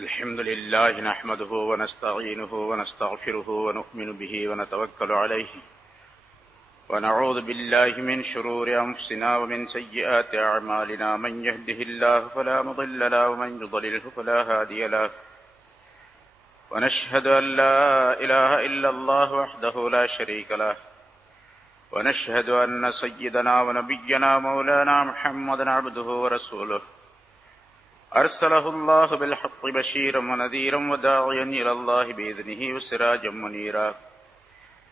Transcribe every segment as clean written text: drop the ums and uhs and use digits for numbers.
الحمد لله نحمده ونستعينه ونستغفره ونؤمن به ونتوكل عليه ونعوذ بالله من شرور أنفسنا ومن سيئات أعمالنا من يهده الله فلا مضل له ومن يضلله فلا هادي له ونشهد أن لا إله إلا الله وحده لا شريك له ونشهد أن سيدنا ونبينا مولانا محمدا عبده ورسوله أرسله الله بالحق بشيرا ونذيرا وداعيا إلى الله بإذنه وسراجا منيرا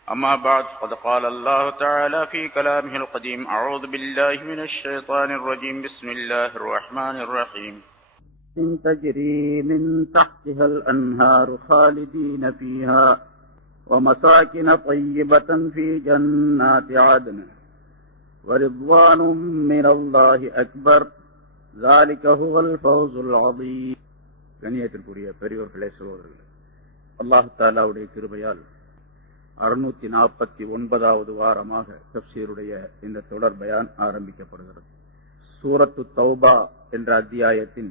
أما بعد قد قال الله تعالى في كلامه القديم أعوذ بالله من الشيطان الرجيم بسم الله الرحمن الرحيم تجري من تحتها الأنهار خالدين فيها ومساكن طيبة في جنات عدن ورضوان من الله أكبر ذلك هو الفوز العظيم. கண்ணியத்திற்குரிய பெரியோர்களே, சகோதரர்களே, அல்லாஹ் தஆலாவுடைய கிருபையால் 649வது வாரமாக தஃப்சீருடைய இந்த தொடர் பயான் ஆரம்பிக்கப்படுகிறது. சூரத்து தௌபா என்ற அத்தியாயத்தின்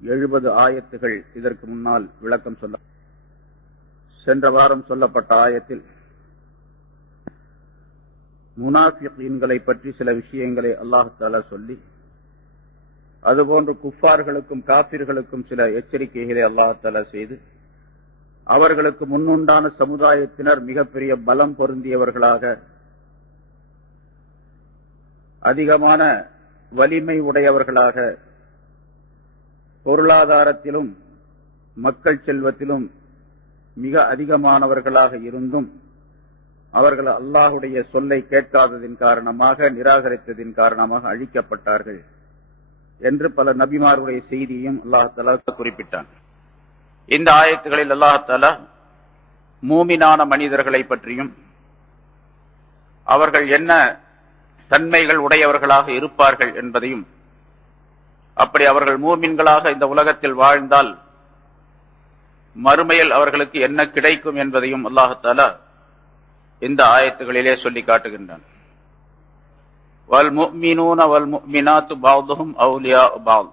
70 ஆயத்துகள் இதற்கு முன்னால் விளக்கம் சொல்ல, சென்ற வாரம் சொல்லப்பட்ட ஆயத்தில் முனாஃபிகீன்களை பற்றி சில விஷயங்களை அல்லாஹ் தஆலா சொல்லி, அதுபோன்று குஃபார்களுக்கும் காபிர்களுக்கும் சில எச்சரிக்கைகளை அல்லாஹ் தஆலா செய்து, அவர்களுக்கு முன்னுண்டான சமுதாயத்தினர் மிகப்பெரிய பலம் பொருந்தியவர்களாக, அதிகமான வலிமை உடையவர்களாக, பொருளாதாரத்திலும் மக்கள் செல்வத்திலும் மிக அதிகமானவர்களாக இருந்தும் அவர்கள் அல்லாஹுடைய சொல்லை கேட்காததின் காரணமாக, நிராகரித்ததின் காரணமாக அழிக்கப்பட்டார்கள் என்று பல நபிமாருடைய செய்தியையும் அல்லாஹ் தஆலா குறிப்பிட்டான். இந்த ஆயத்துகளில் அல்லாஹ் தஆலா மூமினான மனிதர்களை பற்றியும் அவர்கள் என்ன தன்மைகள் உடையவர்களாக இருப்பார்கள் என்பதையும், அப்படி அவர்கள் மூமின்களாக இந்த உலகத்தில் வாழ்ந்தால் மறுமையில் அவர்களுக்கு என்ன கிடைக்கும் என்பதையும் அல்லாஹ் தஆலா இந்த ஆயத்துகளிலே சொல்லி காட்டுகின்றான். வல் முஃமினூன வல் முஃமினாத்து பஅதுஹும் அவுலியாஉ பஅத்.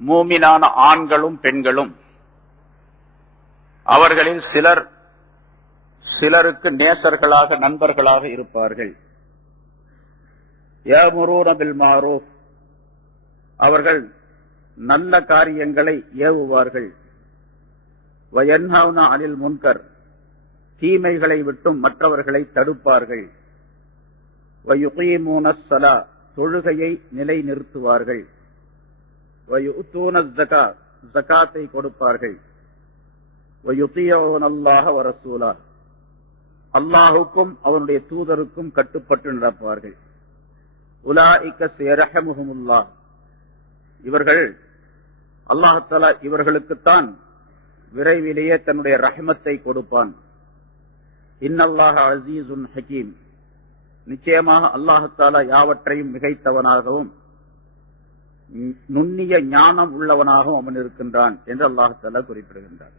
மூமினான ஆண்களும் பெண்களும் அவர்களில் சிலருக்கு நேசர்களாக, நண்பர்களாக இருப்பார்கள். யஅமுரூன பில் மஅரூஃப், அவர்கள் நல்ல காரியங்களை ஏவுவார்கள். வயன்ஹவுன அனில் முன்கர், தீமைகளை விட்டும் மற்றவர்களை தடுப்பார்கள். வயுகீமூனஸ் ஸலா, தொழுகையை நிலைநிறுத்துவார்கள். வயுத்தூனஸ் ஸகாத், ஸகாத்தை கொடுப்பார்கள். வயுதீஊனல்லாஹ வ ரசூலா, அல்லாஹ்வுக்கும் அவனுடைய தூதருக்கும் கட்டுப்பட்டு நடப்பார்கள். உலாயிக ஸயர்ஹமுஹுமுல்லாஹ், இவர்கள் அல்லாஹ் தஆலா இவர்களுக்குத்தான் விரைவிலேயே தன்னுடைய ரஹ்மத்தை கொடுப்பான். இன்னல்லாஹ அஸீஸுன் ஹகீம், நிச்சயமாக அல்லாஹ் தஆலா யாவற்றையும் மிகைத்தவனாகவும் நுண்ணிய ஞானம் உள்ளவனாகவும் அவன் இருக்கின்றான் என்று அல்லாஹ் தஆலா குறிப்பிடுகின்றான்.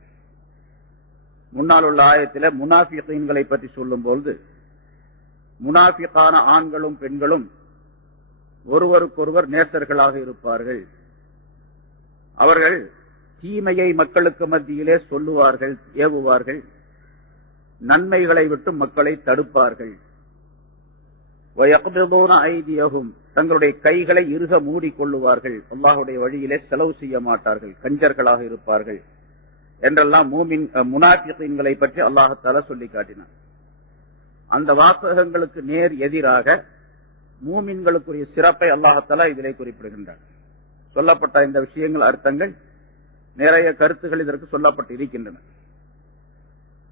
முன்னால் உள்ள ஆயத்திலே முனாஃபிகீன்களை பற்றி சொல்லும்போது, முனாஃபிகான ஆண்களும் பெண்களும் ஒருவருக்கொருவர் நேசர்களாக இருப்பார்கள். அவர்கள் தீமையை மக்களுக்கு மத்தியிலே சொல்லுவார்கள், ஏவுவார்கள். நன்மைகளை விட்டு மக்களை தடுப்பார்கள். வயக்பிதூன ஐதியஹும், தங்களுடைய கைகளை இறுக மூடிக்கொள்ளுவார்கள். அல்லாஹ்வுடைய வழியிலே செலவு செய்ய மாட்டார்கள், கஞ்சர்களாக இருப்பார்கள் என்றெல்லாம் முனாஃபிகீன்களை பற்றி அல்லாஹ் தஆலா சொல்லி காட்டினார். அந்த வாசகங்களுக்கு நேர் எதிராக மூமின்களுக்குரிய சிறப்பை அல்லாஹ் தஆலா இதிலே குறிப்பிடுகின்றார். சொல்லப்பட்ட இந்த விஷயங்கள், அர்த்தங்கள், நிறைய கருத்துகள் இதற்கு சொல்லப்பட்டு இருக்கின்றன.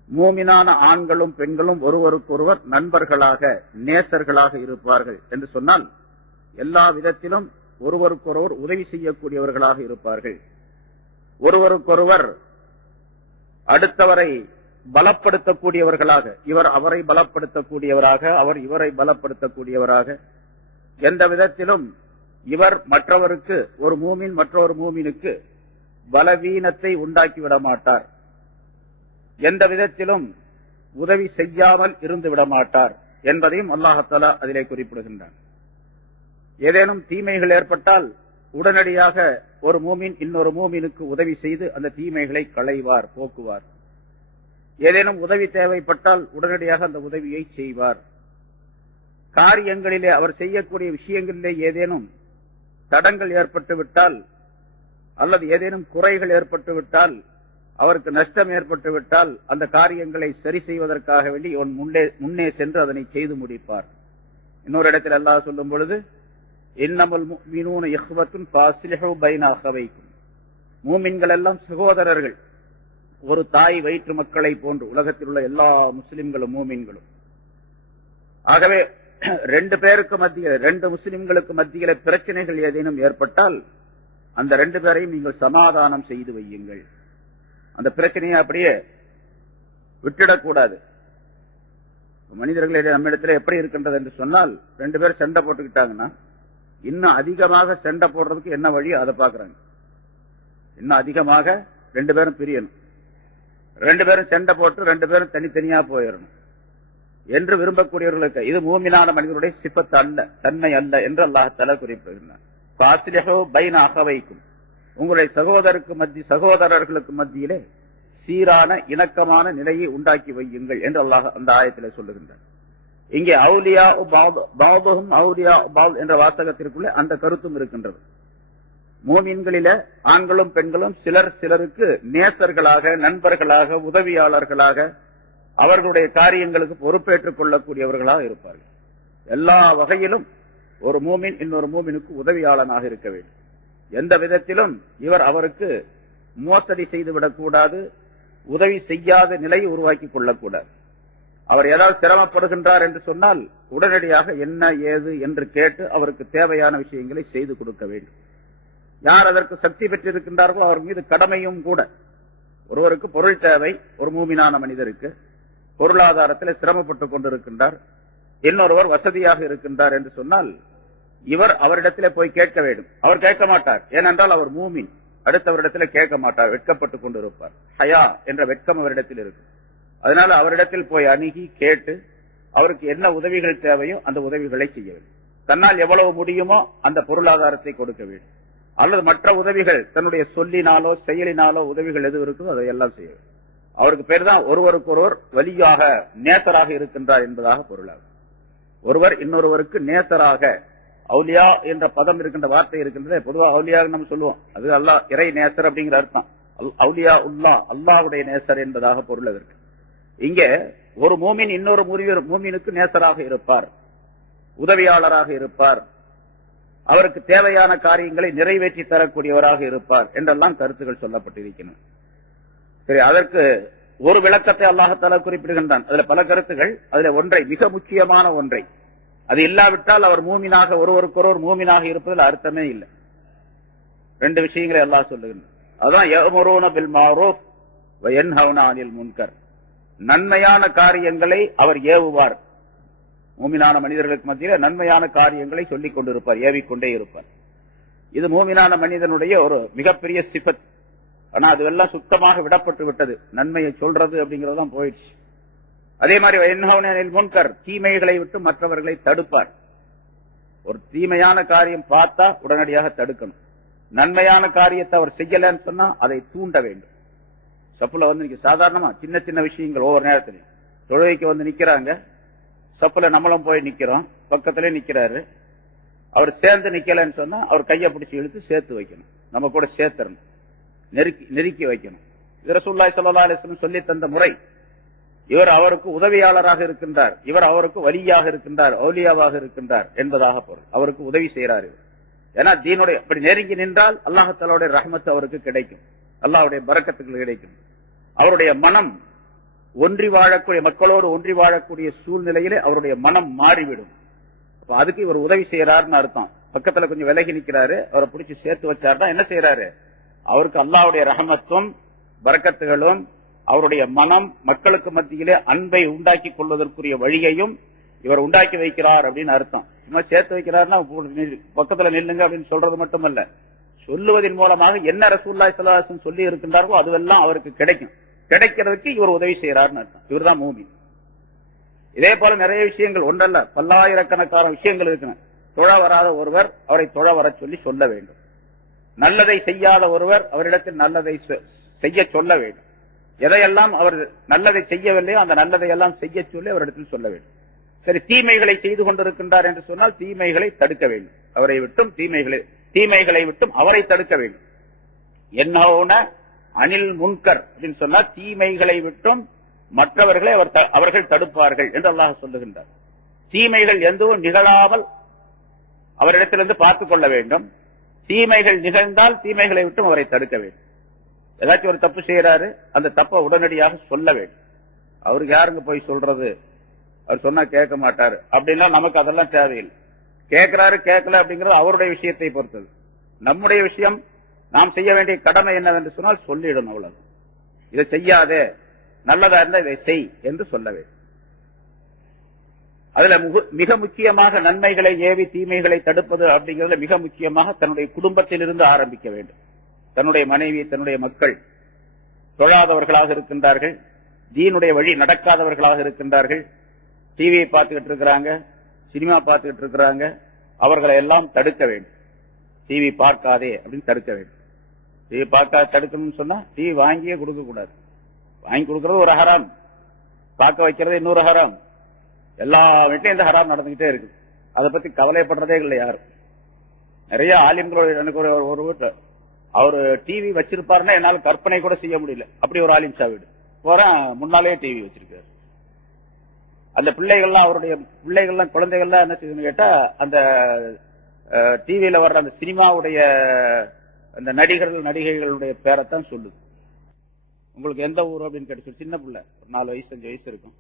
மூமினான ஆண்களும் பெண்களும் ஒருவருக்கொருவர் நண்பர்களாக, நேசர்களாக இருப்பார்கள் என்று சொன்னால், எல்லா விதத்திலும் ஒருவருக்கொருவர் உதவி செய்யக்கூடியவர்களாக இருப்பார்கள். ஒருவருக்கொருவர் அடுத்தவரை பலப்படுத்தக்கூடியவர்களாக, இவர் அவரை பலப்படுத்தக்கூடியவராக, அவர் இவரை பலப்படுத்தக்கூடியவராக, எந்த விதத்திலும் இவர் மற்றவருக்கு, ஒரு மூமின் மற்றொரு மூமினுக்கு பலவீனத்தை உண்டாக்கிவிட மாட்டார். எந்த விதத்திலும் உதவி செய்யாமல் இருந்து விட மாட்டார் என்பதையும் அல்லாஹ் தஆலா அதிலே குறிப்பிடுகின்றான். ஏதேனும் தீமைகள் ஏற்பட்டால் உடனடியாக ஒரு மூமின் இன்னொரு மூமினுக்கு உதவி செய்து அந்த தீமைகளை களைவார், போக்குவார். ஏதேனும் உதவி தேவைப்பட்டால் உடனடியாக அந்த உதவியை செய்வார். காரியங்களிலே அவர் செய்யக்கூடிய விஷயங்களிலே ஏதேனும் தடங்கள் ஏற்பட்டு விட்டால் அல்லது ஏதேனும் குறைகள் ஏற்பட்டு விட்டால், அவருக்கு நஷ்டம் ஏற்பட்டு விட்டால், அந்த காரியங்களை சரி செய்வதற்காக வேண்டி முன்னே சென்று அதனை செய்து முடிப்பார். இன்னொரு இடத்தில் அல்லாஹ் சொல்லும் பொழுது, இன்னமல் முஃமினூன இஹ்வத்துன் ஃபாஸ்லிஹு பைன அஹவைக்கும், மூமின்கள் எல்லாம் சகோதரர்கள், ஒரு தாய் வயிற்று மக்களை போன்று உலகத்தில் உள்ள எல்லா முஸ்லிம்களும் மூமின்களும். ஆகவே ரெண்டு பேருக்கு மத்தியில், ரெண்டு முஸ்லிம்களுக்கு மத்தியில பிரச்சனைகள் ஏதேனும் ஏற்பட்டால் அந்த ரெண்டு பேரையும் நீங்கள் சமாதானம் செய்து வையுங்கள். அந்த பிரச்சனையை அப்படியே விட்டுடக்கூடாது. மனிதர்கள் நம்மிடத்தில் எப்படி இருக்கின்றது என்று சொன்னால், ரெண்டு பேரும் சண்டை போட்டுக்கிட்டாங்கன்னா இன்னும் அதிகமாக சண்டை போடுறதுக்கு என்ன வழி அதை பாக்குறாங்க. இன்னும் அதிகமாக ரெண்டு பேரும் பிரியணும், ரெண்டு பேரும் சண்டை போட்டு ரெண்டு பேரும் தனித்தனியா போயிடணும் என்று விரும்பக்கூடியவர்களுக்கு இது மூமினான மனிதனுடைய சிபத்து அல்ல, தன்மை அல்ல என்று அல்லாஹ் தஆலா குறிப்பிடுகிறார். ஃபாஸ்லிஹு பைன அஹவைக்கும், உங்களுடைய சகோதரர்களுக்கு மத்தியிலே சீரான இணக்கமான நிலையை உண்டாக்கி வையுங்கள் என்று அல்லாஹ் அந்த ஆயத்திலே சொல்லுகின்றார். இங்கே அவுலியா பாதுஹும் அவுலியா பாத் என்ற வாசகத்திற்குள்ளே அந்த கருத்தும் இருக்கின்றது. மூமின்களில ஆண்களும் பெண்களும் சிலர் சிலருக்கு நேசர்களாக, நண்பர்களாக, உதவியாளர்களாக, அவர்களுடைய காரியங்களுக்கு பொறுப்பேற்றுக் கொள்ளக்கூடியவர்களாக இருப்பார்கள். எல்லா வகையிலும் ஒரு மூமின் இன்னொரு மூமினுக்கு உதவியாளனாக இருக்க வேண்டும். எந்த விதத்திலும் இவர் அவருக்கு மோசடி செய்துவிடக் கூடாது, உதவி செய்யாத நிலையை உருவாக்கி கொள்ளக்கூடாது. அவர் ஏதாவது சிரமப்படுகின்றார் என்று சொன்னால் உடனடியாக என்ன ஏது என்று கேட்டு அவருக்கு தேவையான விஷயங்களை செய்து கொடுக்க வேண்டும். யார் அதற்கு சக்தி பெற்றிருக்கின்றார்களோ அவர் மீது கடமையும் கூட. ஒருவருக்கு பொருள் தேவை, ஒரு மூமினான மனிதருக்கு பொருளாதாரத்தில் சிரமப்பட்டுக் கொண்டிருக்கின்றார், இன்னொருவர் வசதியாக இருக்கின்றார் என்று சொன்னால் இவர் அவரிடத்திலே போய் கேட்க வேண்டும். அவர் கேட்க மாட்டார், ஏனென்றால் அவர் மூமின். அடுத்தவரிடத்தில் கேட்க மாட்டார், வெட்கப்பட்டுக் கொண்டிருப்பார். ஹயா என்ற வெட்கம் அவரிடத்தில் இருக்கு. அதனால அவரிடத்தில் போய் அணுகி கேட்டு அவருக்கு என்ன உதவிகள் தேவையோ அந்த உதவிகளை செய்ய வேண்டும். தன்னால் எவ்வளவு முடியுமோ அந்த பொருளாதாரத்தை கொடுக்க வேண்டும். அல்லது மற்ற உதவிகள் தன்னுடைய சொல்லினாலோ செயலினாலோ உதவிகள் எது இருக்குதோ அதையெல்லாம் செய்ய வேண்டும். அவருக்கு பேர் தான் ஒருவருக்கொருவர் வலியாக நேசராக இருக்கின்றார் என்பதாக பொருளாகும். ஒருவர் இன்னொருவருக்கு நேசராக, அவுலியா என்ற பதம் இருக்கின்ற வார்த்தை இருக்கின்றது. பொதுவாக அவுலியாக நம்ம சொல்லுவோம், அது அல்லாஹ் இறை நேசர் அப்படிங்கிற அர்த்தம். அவுலியா உல்லா, அல்லாஹ்வுடைய நேசர் என்பதாக பொருள் அதற்கு. இங்கே ஒரு மூமின் இன்னொரு மூமினுக்கு நேசராக இருப்பார், உதவியாளராக இருப்பார், அவருக்கு தேவையான காரியங்களை நிறைவேற்றி தரக்கூடியவராக இருப்பார் என்றெல்லாம் கருத்துக்கள் சொல்லப்பட்டிருக்கின்றன. சரி, அதற்கு ஒரு விளக்கத்தை அல்லாஹ் தஆலா குறிப்பிடுகின்றான். அதுல பல கருத்துகள், அதுல ஒன்றை, மிக முக்கியமான ஒன்றை, அது இல்லாவிட்டால் அவர் மூமினாக, ஒருவருக்கொருவர் மூமினாக இருப்பதில் அர்த்தமே இல்லை. ரெண்டு விஷயங்களை அல்லாஹ் சொல்லுகின்றான். அதான் யஅமுரூன பில் மஅரூஃப் வ யன்ஹவுன அனில் முன்கர். நன்மையான காரியங்களை அவர் ஏவுவார். மூமினான மனிதர்களுக்கு மத்தியில நன்மையான காரியங்களை சொல்லிக் கொண்டிருப்பார், ஏவிக்கொண்டே இருப்பார். இது மூமினான மனிதனுடைய ஒரு மிகப்பெரிய சிபத். ஆனா அதுவெல்லாம் சுத்தமாக விடப்பட்டு விட்டது. நன்மையை சொல்றது அப்படிங்கறதுதான் போயிடுச்சு. அதே மாதிரி வயன்ஹவுன அனில் முன்கர், தீமைகளை விட்டு மற்றவர்களை தடுப்பார். ஒரு தீமையான காரியம் பார்த்தா உடனடியாக தடுக்கணும். நன்மையான காரியத்தை அவர் செய்யலன்னு சொன்னா அதை தூண்ட வேண்டும். சப்புல வந்து சாதாரணமா சின்ன சின்ன விஷயங்கள் ஒவ்வொரு நேரத்திலையும் தொழுகைக்கு வந்து நிக்கிறாங்க, சப்புல நம்மளும் போய் நிக்கிறோம், பக்கத்திலே நிக்கிறாரு, அவர் சேர்ந்து நிக்கலன்னு சொன்னா அவர் கையை பிடிச்சி இழுத்து சேர்த்து வைக்கணும், நம்ம கூட சேர்த்தரணும், நெருக்கி வைக்கணும். இது ரசூலுல்லாஹி ஸல்லல்லாஹு அலைஹி வஸல்லம் சொல்லி தந்த முறை. இவர் அவருக்கு உதவியாளராக இருக்கின்றார், இவர் அவருக்கு வலியாக இருக்கின்றார், அவுலியாவாக இருக்கின்றார் என்பதாக பொருள். அவருக்கு உதவி செய்யறாரு. ஏன்னா தீனுடைய அப்படி நெருங்கி நின்றால் அல்லாஹ் தஆலாவுடைய ரஹ்மத் அவருக்கு கிடைக்கும், அல்லாஹ்வுடைய பரக்கத்துகள் கிடைக்கும். அவருடைய மனம் ஒன்றி வாழக்கூடிய, மக்களோடு ஒன்றி வாழக்கூடிய சூழ்நிலையிலே அவருடைய மனம் மாறிவிடும். அதுக்கு இவர் உதவி செய்யறாருன்னு அர்த்தம். பக்கத்துல கொஞ்சம் விலகி நிக்கிறாரு, அவரை பிடிச்சி சேர்த்து வச்சாருன்னா என்ன செய்யறாரு, அவருக்கு அல்லாஹ்வுடைய ரஹமத்தும் பரக்கத்துகளும், அவருடைய மனம் மக்களுக்கு மத்தியிலே அன்பை உண்டாக்கி கொள்வதற்குரிய வழியையும் இவர் உண்டாக்கி வைக்கிறார் அப்படின்னு அர்த்தம். சும்மா சேர்த்து வைக்கிறாருன்னா பக்கத்துல நில்லுங்க அப்படின்னு சொல்றது மட்டுமல்ல, சொல்லுவதன் மூலமாக என்ன ரசூலுல்லாஹி ஸல்லல்லாஹு அலைஹி வஸல்லம் சொல்லி இருக்கின்றார்களோ அதுவெல்லாம் அவருக்கு கிடைக்கும். கிடைக்கிறதுக்கு இவர் உதவி செய்யறாருன்னு அர்த்தம். இவர்தான் மூமின். இதே போல நிறைய விஷயங்கள், ஒன்றல்ல பல்லாயிரக்கணக்கான விஷயங்கள் இருக்கு. தொழ வராத ஒருவர் அவரை தொழ வர சொல்லி சொல்ல வேண்டும். நல்லதை செய்யாத ஒருவர் அவரிடத்தில் நல்லதை செய்ய சொல்ல வேண்டும். எதையெல்லாம் அவர் நல்லதை செய்யவில்லையோ அந்த நல்லதை எல்லாம் செய்ய சொல்லி அவரிடத்தில் சொல்ல வேண்டும். சரி, தீமைகளை செய்து கொண்டிருக்கின்றார் என்று சொன்னால் தீமைகளை தடுக்க வேண்டும். அவரை விட்டும் தீமைகளை விட்டும் அவரை தடுக்க வேண்டும். என்ன அனில் முன்கர் அப்படின்னு சொன்னால் தீமைகளை விட்டும் மற்றவர்களை அவர்கள் தடுப்பார்கள் என்று அல்லாஹ் சொல்லுகின்றார். தீமைகள் எதுவும் நிகழாமல் அவரிடத்திலிருந்து பார்த்துக் கொள்ள வேண்டும். தீமைகள் நிகழ்ந்தால் தீமைகளை விட்டும் அவரை தடுக்க வேண்டும். ஏதாச்சும் ஒரு தப்பு செய்யறாரு, அந்த தப்பை உடனடியாக சொல்ல வேண்டும். அவருக்கு யாருங்க போய் சொல்றது, அவர் சொன்னா கேட்க மாட்டாரு அப்படின்னா நமக்கு அதெல்லாம் தேவையில்லை. கேட்கிறாரு கேட்கல அப்படிங்கிறது அவருடைய விஷயத்தை பொறுத்தது. நம்முடைய விஷயம், நாம் செய்ய வேண்டிய கடமை என்னவென்று சொன்னால் சொல்லிடணும். அவ்வளவு, இதை செய்யாதே, நல்லதா இருந்தா இதை செய் என்று சொல்ல வேண்டும். அதுல மிக முக்கியமாக நன்மைகளை ஏவி தீமைகளை தடுப்பது அப்படிங்கிறதுல மிக முக்கியமாக தன்னுடைய குடும்பத்திலிருந்து ஆரம்பிக்க வேண்டும். தன்னுடைய மனைவி, தன்னுடைய மக்கள் தொழாதவர்களாக இருக்கின்றார்கள், தீனுடைய வழி நடக்காதவர்களாக இருக்கின்றார்கள், டிவியை பார்த்துக்கிட்டு இருக்கிறாங்க, சினிமா பார்த்துக்கிட்டு இருக்கிறாங்க, அவர்களை எல்லாம் தடுக்க வேண்டும். டிவி பார்க்காதே அப்படின்னு தடுக்க வேண்டும். டிவி பார்க்காத தடுக்கணும்னு சொன்னா டிவி வாங்கியே கொடுக்க கூடாது. வாங்கி கொடுக்கறது ஒரு ஹராம், பார்க்க வைக்கிறது இன்னொரு ஹராம். எல்லா வீட்லயும் இந்த ஹராம் நடந்துகிட்டே இருக்கு. அதை பத்தி கவலைப்படுறதே இல்லை யாரும். நிறைய ஆலிம்களோட, எனக்கு ஒரு வீட்டு அவரு டிவி வச்சிருப்பாருன்னா என்னால கற்பனை கூட செய்ய முடியல. அப்படி ஒரு ஆலிம்சா வீடு போறேன், முன்னாலே டிவி வச்சிருக்காரு. அந்த பிள்ளைகள்லாம், அவருடைய பிள்ளைகள்லாம், குழந்தைகள்லாம் என்ன செய்யுதுன்னு கேட்டா, அந்த டிவியில வர்ற அந்த சினிமாவுடைய அந்த நடிகர்கள் நடிகைகளுடைய பேரைத்தான் சொல்லுது. உங்களுக்கு எந்த ஊர் அப்படின்னு கேட்டு, சின்ன பிள்ளை, ஒரு 4 வயசு 5 வயசு இருக்கும்,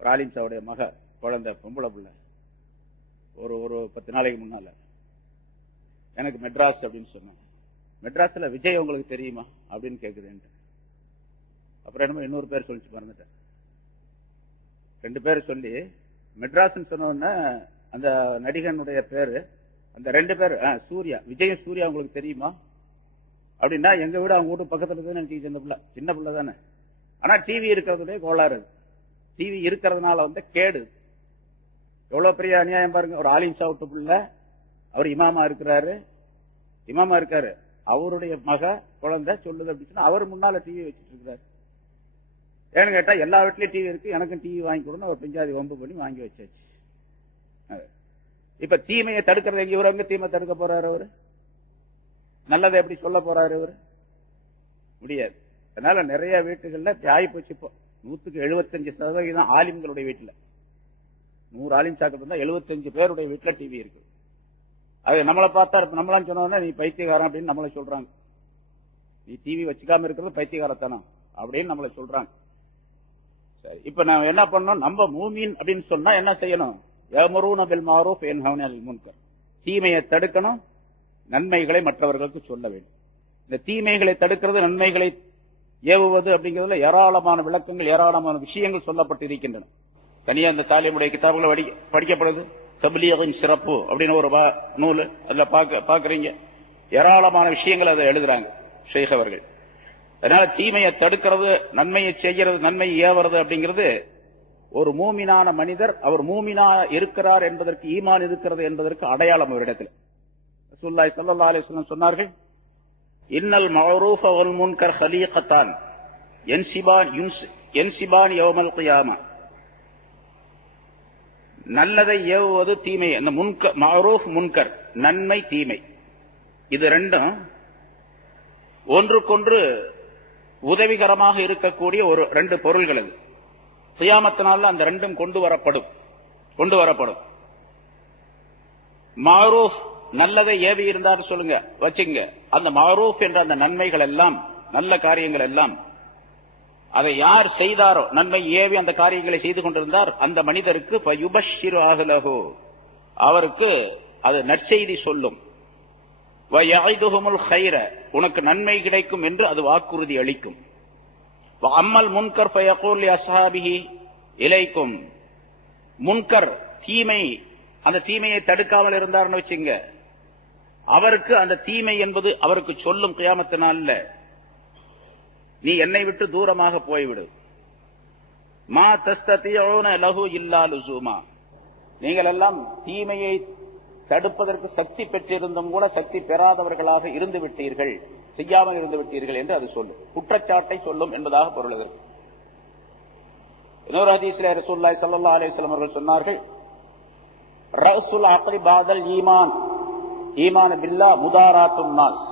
ராலிம்சாவுடைய மக குழந்தை, பொம்பளை பிள்ளை, ஒரு 10 நாளைக்கு முன்னால எனக்கு மெட்ராஸ் அப்படின்னு சொன்னாங்க. மெட்ராஸ்ல விஜய் உங்களுக்கு தெரியுமா அப்படின்னு கேக்குறேன். அப்புறம் என்னமோ இன்னொரு பேர் சொல்லிச்சு, மறந்துட்டேன். 2 பேர் சொல்லி மெட்ராஸ் சொன்ன உடனே அந்த நடிகனுடைய பேரு, அந்த 2 பேர் சூர்யா, விஜயும் சூர்யா உங்களுக்கு தெரியுமா அப்படின்னா, எங்க வீடு அவங்க வீட்டு பக்கத்துல இருக்குன்னு எனக்கு சின்ன பிள்ளை தானே. ஆனா டிவி இருக்கிறதுலே கோளாறு. டிவி இருக்கிறதுனால கேடு. எவ்வளவு பெரிய அநியாயம் பாருங்க. ஒரு ஆலிம்சா விட்டு பிள்ளை, அவர் இமாமா இருக்காரு, அவருடைய மக குழந்தை சொல்லுது அப்படின்னு சொன்னா அவர் முன்னால டிவி வச்சுட்டு இருக்கிறாரு. ஏன்னு கேட்டா எல்லா வீட்லயும் டிவி இருக்கு, எனக்கும் டிவி வாங்கி கொடுன்னு ஒரு பெஞ்சாதி வம்பு பண்ணி வாங்கி வச்சாச்சு. இப்ப தீமையை தடுக்கிறது எங்க? இவரங்க தீமை தடுக்க போறாரு? அவரு நல்லதை எப்படி சொல்ல போறாரு? இவரு முடியாது. அதனால நிறைய வீட்டுகள்ல ஆகி போச்சு. இப்போ 175% ஆலிம்களுடைய வீட்டுல, 100 ஆலிம் சாக்கள் இருந்தா 75 பேருடைய வீட்டுல டிவி இருக்கு. அது நம்மளை பார்த்தா, நம்மளாம் சொன்னோம்னா நீ பைத்தியகாரம் அப்படின்னு நம்மளை சொல்றாங்க. நீ டிவி வச்சுக்காம இருக்கிறது பைத்தியகாரத்தனம் அப்படின்னு நம்மளை சொல்றாங்க. சரி, இப்ப நான் என்ன பண்ணணும்? நம்ம மூமின் அப்படின்னு சொன்னா என்ன செய்யணும்? யஅமுரூன பில் மஅரூஃப் வயன்ஹவுன அனில் முன்கர். தீமையை தடுக்கணும், நன்மைகளை மற்றவர்களுக்கு சொல்ல வேண்டும். இந்த தீமைகளை தடுக்கிறது, நன்மைகளை ஏவுவது அப்படிங்கிறதுல ஏராளமான விளக்கங்கள், ஏராளமான விஷயங்கள் சொல்லப்பட்டு இருக்கின்றன. தனியா அந்த தாலிமுடைய கிதாபுகளை படிக்கப்படுது. தப்லீகின் சிறப்பு அப்படின்னு ஒரு நூல், அதுல பாக்குறீங்க, ஏராளமான விஷயங்கள் அதை எழுதுறாங்க ஷேக் அவர்கள். அதனால தீமையை தடுக்கிறது, நன்மையை செய்யறது, நன்மையை ஏவுறது அப்படிங்கிறது ஒரு மூமினான மனிதர், அவர் மூமினா இருக்கிறார் என்பதற்கு, ஈமான் இருக்கிறது என்பதற்கு அடையாளம் அவரிடத்தில். ரசூலுல்லாஹி ஸல்லல்லாஹு அலைஹி வஸல்லம் சொன்னார்கள், இன்னல் மஅரூஃப வல் முன்கர் ஹலீகத்தான் யன்சிபான் யௌமல் கியாமா. நல்லதை ஏவுவது, தீமை, அந்த மஅரூஃப் முன்கர், நன்மை தீமை, இது ரெண்டும் ஒன்றுக்கொன்று உதவிகரமாக இருக்கக்கூடிய ஒரு 2 பொருள்கள். அது கியாமத்தினால அந்த ரெண்டும் கொண்டு வரப்படும். மஅரூஃப் நல்லதை ஏவி இருந்தார் சொல்லுங்க, வச்சுங்க. அந்த மஅரூஃப் என்ற அந்த நன்மைகள் எல்லாம், நல்ல காரியங்கள் எல்லாம், அதை யார் செய்தாரோ, நன்மை ஏவி அந்த காரியங்களை செய்து கொண்டிருந்தார், அந்த மனிதருக்கு ஃபயுபஷ்ஷிரு அஹ்லஹு, அவருக்கு அது நற்செய்தி சொல்லும். வயஇதுஹுமுல் கைர, உனக்கு நன்மை கிடைக்கும் என்று அது வாக்குறுதி அளிக்கும். அம்மல் முன்கர் ஃபயகூல் லி அஸ்ஹாபிஹி இலைக்கும். முன்கர் தீமை, அந்த தீமையை தடுக்காமல் இருந்தார்னு வச்சுங்க, அவருக்கு அந்த தீமை என்பது அவருக்கு சொல்லும் கியாமத்தினால, நீ என்னை விட்டு தூரமாக போய்விடு. மா தஸ்ததியூன லஹு இல்லா லுஸூமா, நீங்கள் எல்லாம் தீமையை தடுப்பதற்கு சக்தி பெற்றிருந்தும் கூட சக்தி பெறாதவர்களாக இருந்து விட்டீர்கள், செய்யாமல் இருந்து விட்டீர்கள் என்று அது சொல்லும், குற்றச்சாட்டை சொல்லும் என்பதாக பொருள். அதற்கு இன்னொரு ஹதீஸிலே ரசூலுல்லாஹி ஸல்லல்லாஹு அலைஹி வஸல்லம் அவர்கள் சொன்னார்கள், ரஅஸுல் அக்ரி பாதல் ஈமான் ஈமான் பில்லாஹ் முதாராத்துன் நாஸ்.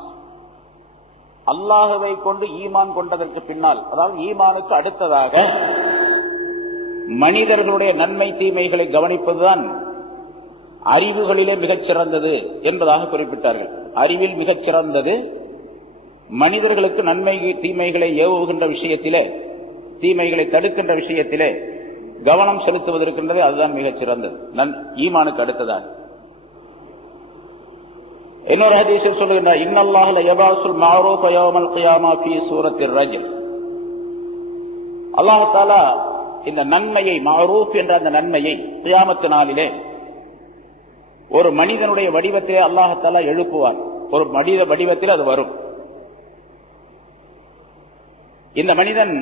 அல்லாஹ்வை கொண்டு ஈமான் கொண்டதற்கு பின்னால், அதாவது ஈமானுக்கு அடுத்ததாக மனிதர்களுடைய நன்மை தீமைகளை கவனிப்பதுதான் அறிவுகளிலே மிகச் சிறந்தது என்பதாக குறிப்பிட்டார்கள். அறிவில் மிகச் சிறந்தது மனிதர்களுக்கு நன்மை தீமைகளை ஏவுகின்ற விஷயத்திலே, தீமைகளை தடுக்கின்ற விஷயத்திலே கவனம் செலுத்துவதற்கின்றது, அதுதான் மிகச் சிறந்தது ஈமானுக்கு அடுத்ததாக. இன்னொரு ஹதீஸில் சொல்லுகின்றார், இன்னல்லாஹ் லயபாசுல் மஅரூஃப யௌமல் கியாமா ஃபீ சூரத்திர் ரஜ்ல். அல்லாஹ் தஆலா இந்த நன்மையை, மஅரூஃப் என்ற அந்த நன்மையை கியாமத் நாளிலே ஒரு மனிதனுடைய வடிவத்திலே அல்லாஹ் தஆலா எழுப்புவார். ஒரு மனித வடிவத்தில் அது வரும். இந்த மனிதன்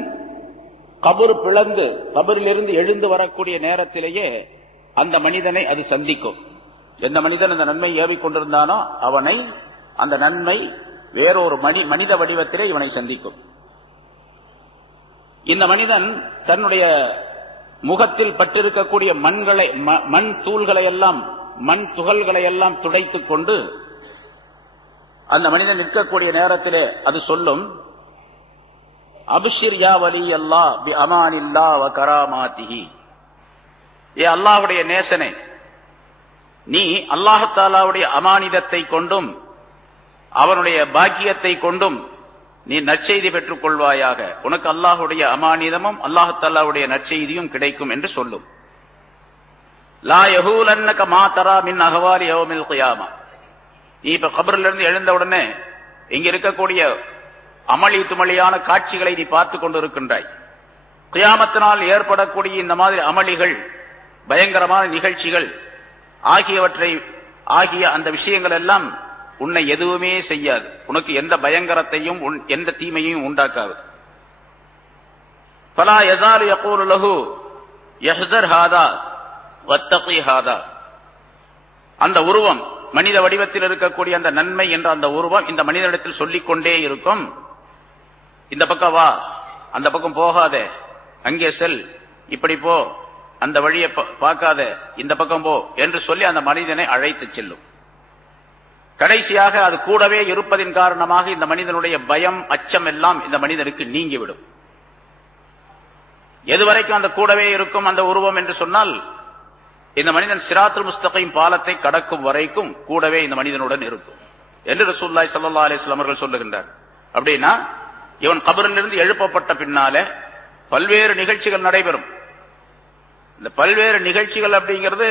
கபர் பிளந்து கபரிலிருந்து எழுந்து வரக்கூடிய நேரத்திலேயே அந்த மனிதனை அது சந்திக்கும். எந்த மனிதன் அந்த நன்மை ஏவிக் கொண்டிருந்தானோ அவனை அந்த நன்மை வேறொரு மனித வடிவத்திலே இவனை சந்திக்கும். இந்த மனிதன் தன்னுடைய முகத்தில் பட்டிருக்கக்கூடிய மண் தூள்களை எல்லாம், மண் துகள்களை எல்லாம் துடைத்துக் கொண்டு அந்த மனிதன் நிற்கக்கூடிய நேரத்திலே அது சொல்லும், அப்ஷிர் யா வலி அல்லாஹ் பி அமானில்லாஹ் வ கராமாத்திஹி. ஏ அல்லாஹ்வுடைய நேசனே, நீ அல்லாஹ் தஆலாவுடைய அமானிதத்தை கொண்டும் அவனுடைய பாக்கியத்தை கொண்டும் நீ நற்செய்தி பெற்றுக் கொள்வாயாக. உனக்கு அல்லாஹ்வுடைய அமானிதமும் அல்லாஹ் தஆலாவுடைய நற்செய்தியும் கிடைக்கும் என்று சொல்லும். லா யஹூலன்னக மா தரா மின் அஹ்வாலி யௌமில் கியாமா. நீ இப்ப கபரிலிருந்து எழுந்த உடனே இங்க இருக்கக்கூடிய அமளி துமளியான காட்சிகளை நீ பார்த்துக் கொண்டிருக்கின்றாய். கியாமத்தினால் ஏற்படக்கூடிய இந்த மாதிரி அமளிகள், பயங்கரமான நிகழ்ச்சிகள் ஆகிய அந்த விஷயங்கள் எல்லாம் உன்னை எதுவுமே செய்யாது. உனக்கு எந்த பயங்கரத்தையும் எந்த தீமையையும் உண்டாக்காது. ஃபலா யஸாலு யகூலு லஹு யஹ்ஸர் ஹாதா வத்தகி ஹாதா. அந்த உருவம், மனித வடிவத்தில் இருக்கக்கூடிய அந்த நன்மை என்ற அந்த உருவம் இந்த மனிதனிடத்தில் சொல்லிக் கொண்டே இருக்கும், இந்த பக்கம் வா, அந்த பக்கம் போகாதே, அங்கே செல், இப்படி போ, அந்த வழியை பார்க்காத, இந்த பக்கம் போ என்று சொல்லி அந்த மனிதனை அழைத்து செல்லும். கடைசியாக அது கூடவே இருப்பதின் காரணமாக இந்த மனிதனுடைய பயம், அச்சம் எல்லாம் இந்த மனிதனுக்கு நீங்கிவிடும். எதுவரைக்கும் அந்த கூடவே இருக்கும் அந்த உருவம் என்று சொன்னால், இந்த மனிதன் சிராத்துல் முஸ்தகீம் பாலத்தை கடக்கும் வரைக்கும் கூடவே இந்த மனிதனுடன் இருக்கும் என்று ரசூலுல்லாஹி ஸல்லல்லாஹு அலைஹி வஸல்லம் அவர்கள் சொல்லுகின்றார். அப்படின்னா இவன் கபரிலிருந்து எழுப்பப்பட்ட பின்னாலே பல்வேறு நிகழ்ச்சிகள் நடைபெறும். இந்த பல்வேறு நிகழ்ச்சிகள் அப்படிங்கிறது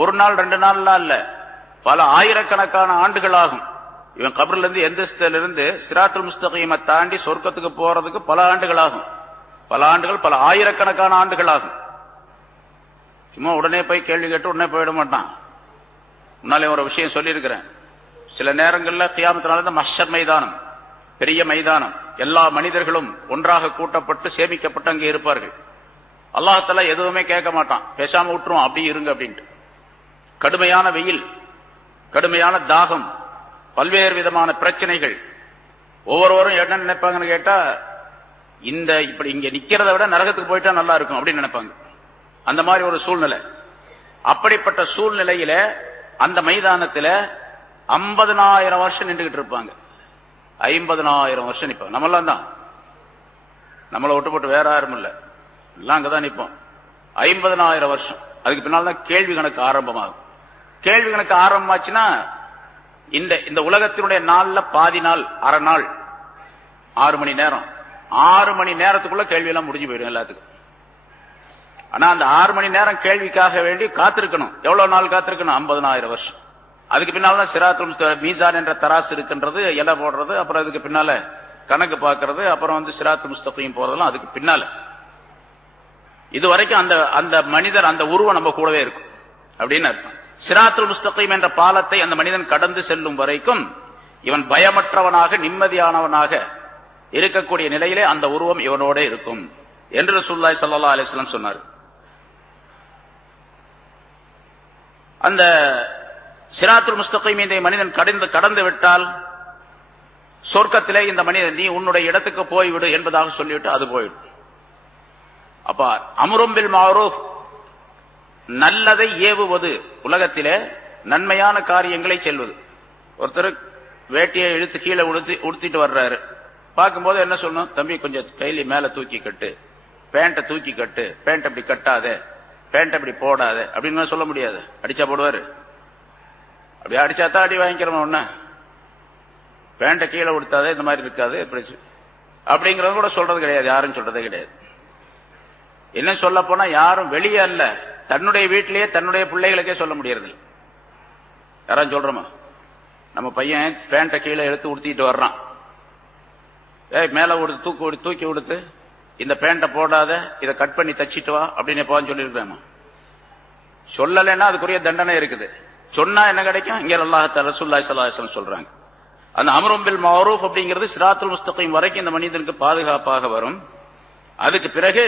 ஒரு நாள் 2 நாள்லாம் இல்ல, பல ஆயிரக்கணக்கான ஆண்டுகள் ஆகும். இவன் கபரிலிருந்து எந்தஸ்திலிருந்து சிராத்துல் முஸ்தகீமை தாண்டி சொர்க்கத்துக்கு போறதுக்கு பல ஆண்டுகள் ஆகும். பல ஆண்டுகள், பல ஆயிரக்கணக்கான ஆண்டுகள் ஆகும். சும்மா உடனே போய் கேள்வி கேட்டு உடனே போயிட மாட்டான். முன்னாலே ஒரு விஷயம் சொல்லியிருக்கிறேன். சில நேரங்களில் கியாமத்தினால மஹ்ஷர் மைதானம், பெரிய மைதானம், எல்லா மனிதர்களும் ஒன்றாக கூட்டப்பட்டு சேமிக்கப்பட்டு அங்கே இருப்பார்கள். அல்லாஹ் தஆலா எதுவுமே கேட்க மாட்டான், பேசாம விட்டுரும், அப்படி இருங்க அப்படின்ட்டு. கடுமையான வெயில், கடுமையான தாகம், பல்வேறு விதமான பிரச்சனைகள். ஒவ்வொருவரும் என்ன நினைப்பாங்கன்னு கேட்டா, இப்படி இங்க நிக்கிறத விட நரகத்துக்கு போயிட்டா நல்லா இருக்கும் அப்படின்னு நினைப்பாங்க. அந்த மாதிரி ஒரு சூழ்நிலை. அப்படிப்பட்ட சூழ்நிலையில அந்த மைதானத்துல 50,000 வருஷம் நின்றுகிட்டு இருப்பாங்க. 50,000 வருஷம் நிற்போம். நம்மளாம் தான், நம்மளை விட்டு போட்டு வேற யாரும் இல்ல, எல்லாம் அங்கதான் நிற்போம். 50,000 வருஷம். அதுக்கு பின்னால் தான் கேள்வி கணக்கு ஆரம்பமாகும். கேள்வி கணக்கு ஆரம்பமாச்சுன்னா இந்த உலகத்தினுடைய நாள்ல பாதி நாள், அரை நாள், 6 மணி நேரம். 6 மணி நேரத்துக்குள்ள கேள்வி எல்லாம் முடிஞ்சு போயிடும் எல்லாத்துக்கும். ஆனா அந்த 6 மணி நேரம் கேள்விக்காக வேண்டி காத்திருக்கணும். எவ்வளவு நாள் காத்திருக்கணும்? 50,000 வருஷம். அதுக்கு பின்னால்தான் சிராத்துல் மீசான் என்ற தராசு இருக்கின்றது, எடை போடுறது, அப்புறம் அதுக்கு பின்னால கணக்கு பார்க்கறது, அப்புறம் சிராத்துல் முஸ்தகீம் போறதெல்லாம் அதுக்கு பின்னால. இது வரைக்கும் அந்த மனிதர், அந்த உருவம் நம்ம கூடவே இருக்கும் அப்படின்னு அர்த்தம். சிராத்துல் முஸ்தகீம் என்ற பாலத்தை அந்த மனிதன் கடந்து செல்லும் வரைக்கும் இவன் பயமற்றவனாக, நிம்மதியானவனாக இருக்கக்கூடிய நிலையிலே அந்த உருவம் இவனோட இருக்கும் என்று ரசூலுல்லாஹி ஸல்லல்லாஹு அலைஹி வஸல்லம் சொன்னார். அந்த சிராத்துல் முஸ்தகீம் இந்த மனிதன் கடந்து விட்டால் சொர்க்கத்திலே இந்த மனிதன் நீ உன்னுடைய இடத்துக்கு போய்விடு என்பதாக சொல்லிவிட்டு அது போய்விடும். அப்ப அம்ரும் பில் மஅரூஃப் நல்லதை ஏவுவது, உலகத்திலே நன்மையான காரியங்களை செல்வது. ஒருத்தர் வேட்டியை இழுத்து கீழே உடுத்திட்டு வர்றாரு, பார்க்கும்போது என்ன சொல்லணும், தம்பி கொஞ்சம் கையில மேல தூக்கி கட்டு, பேண்ட்டை தூக்கி கட்டு, பேண்ட் அப்படி கட்டாத, பேண்ட் அப்படி போடாத அப்படின்னு சொல்ல முடியாது. அடிச்சா போடுவாரு, அப்படி அடிச்சா தான் அடி வாங்கிக்கிறோம். ஒண்ணு பேண்ட்டை கீழே உடுத்தாத, இந்த மாதிரி இருக்காது அப்படிங்கறது கூட சொல்றது கிடையாது, யாரும் சொல்றதே கிடையாது. என்ன சொல்ல போனா யாரும் வெளியே அல்ல, தன்னுடைய வீட்டிலேயே தன்னுடைய பிள்ளைகளுக்கே சொல்ல முடியறது. யாரும் சொல்றோமா, நம்ம பையன் பேண்ட்டை கீழே எடுத்து உடுத்திட்டு வர்றான், மேல தூக்கி உடுத்து, இந்த பேண்ட்டை போடாத, இதை கட் பண்ணி தச்சிட்டு வா அப்படின்னு எப்போன்னு சொல்லியிருக்கேன். சொல்லலைன்னா அதுக்குரிய தண்டனை இருக்குது. சொன்னா என்ன கிடைக்கும்? இங்க அல்லாஹ் ரசூலுல்லாஹி ஸல்லல்லாஹு அலைஹி வஸல்லம் சொல்றாங்க, அந்த அம்ரும் பில் மஅரூஃப் அப்படிங்கிறது சிராத்துல் முஸ்தகீம் வரைக்கும் இந்த மனிதனுக்கு பாதுகாப்பாக வரும். அதுக்கு பிறகு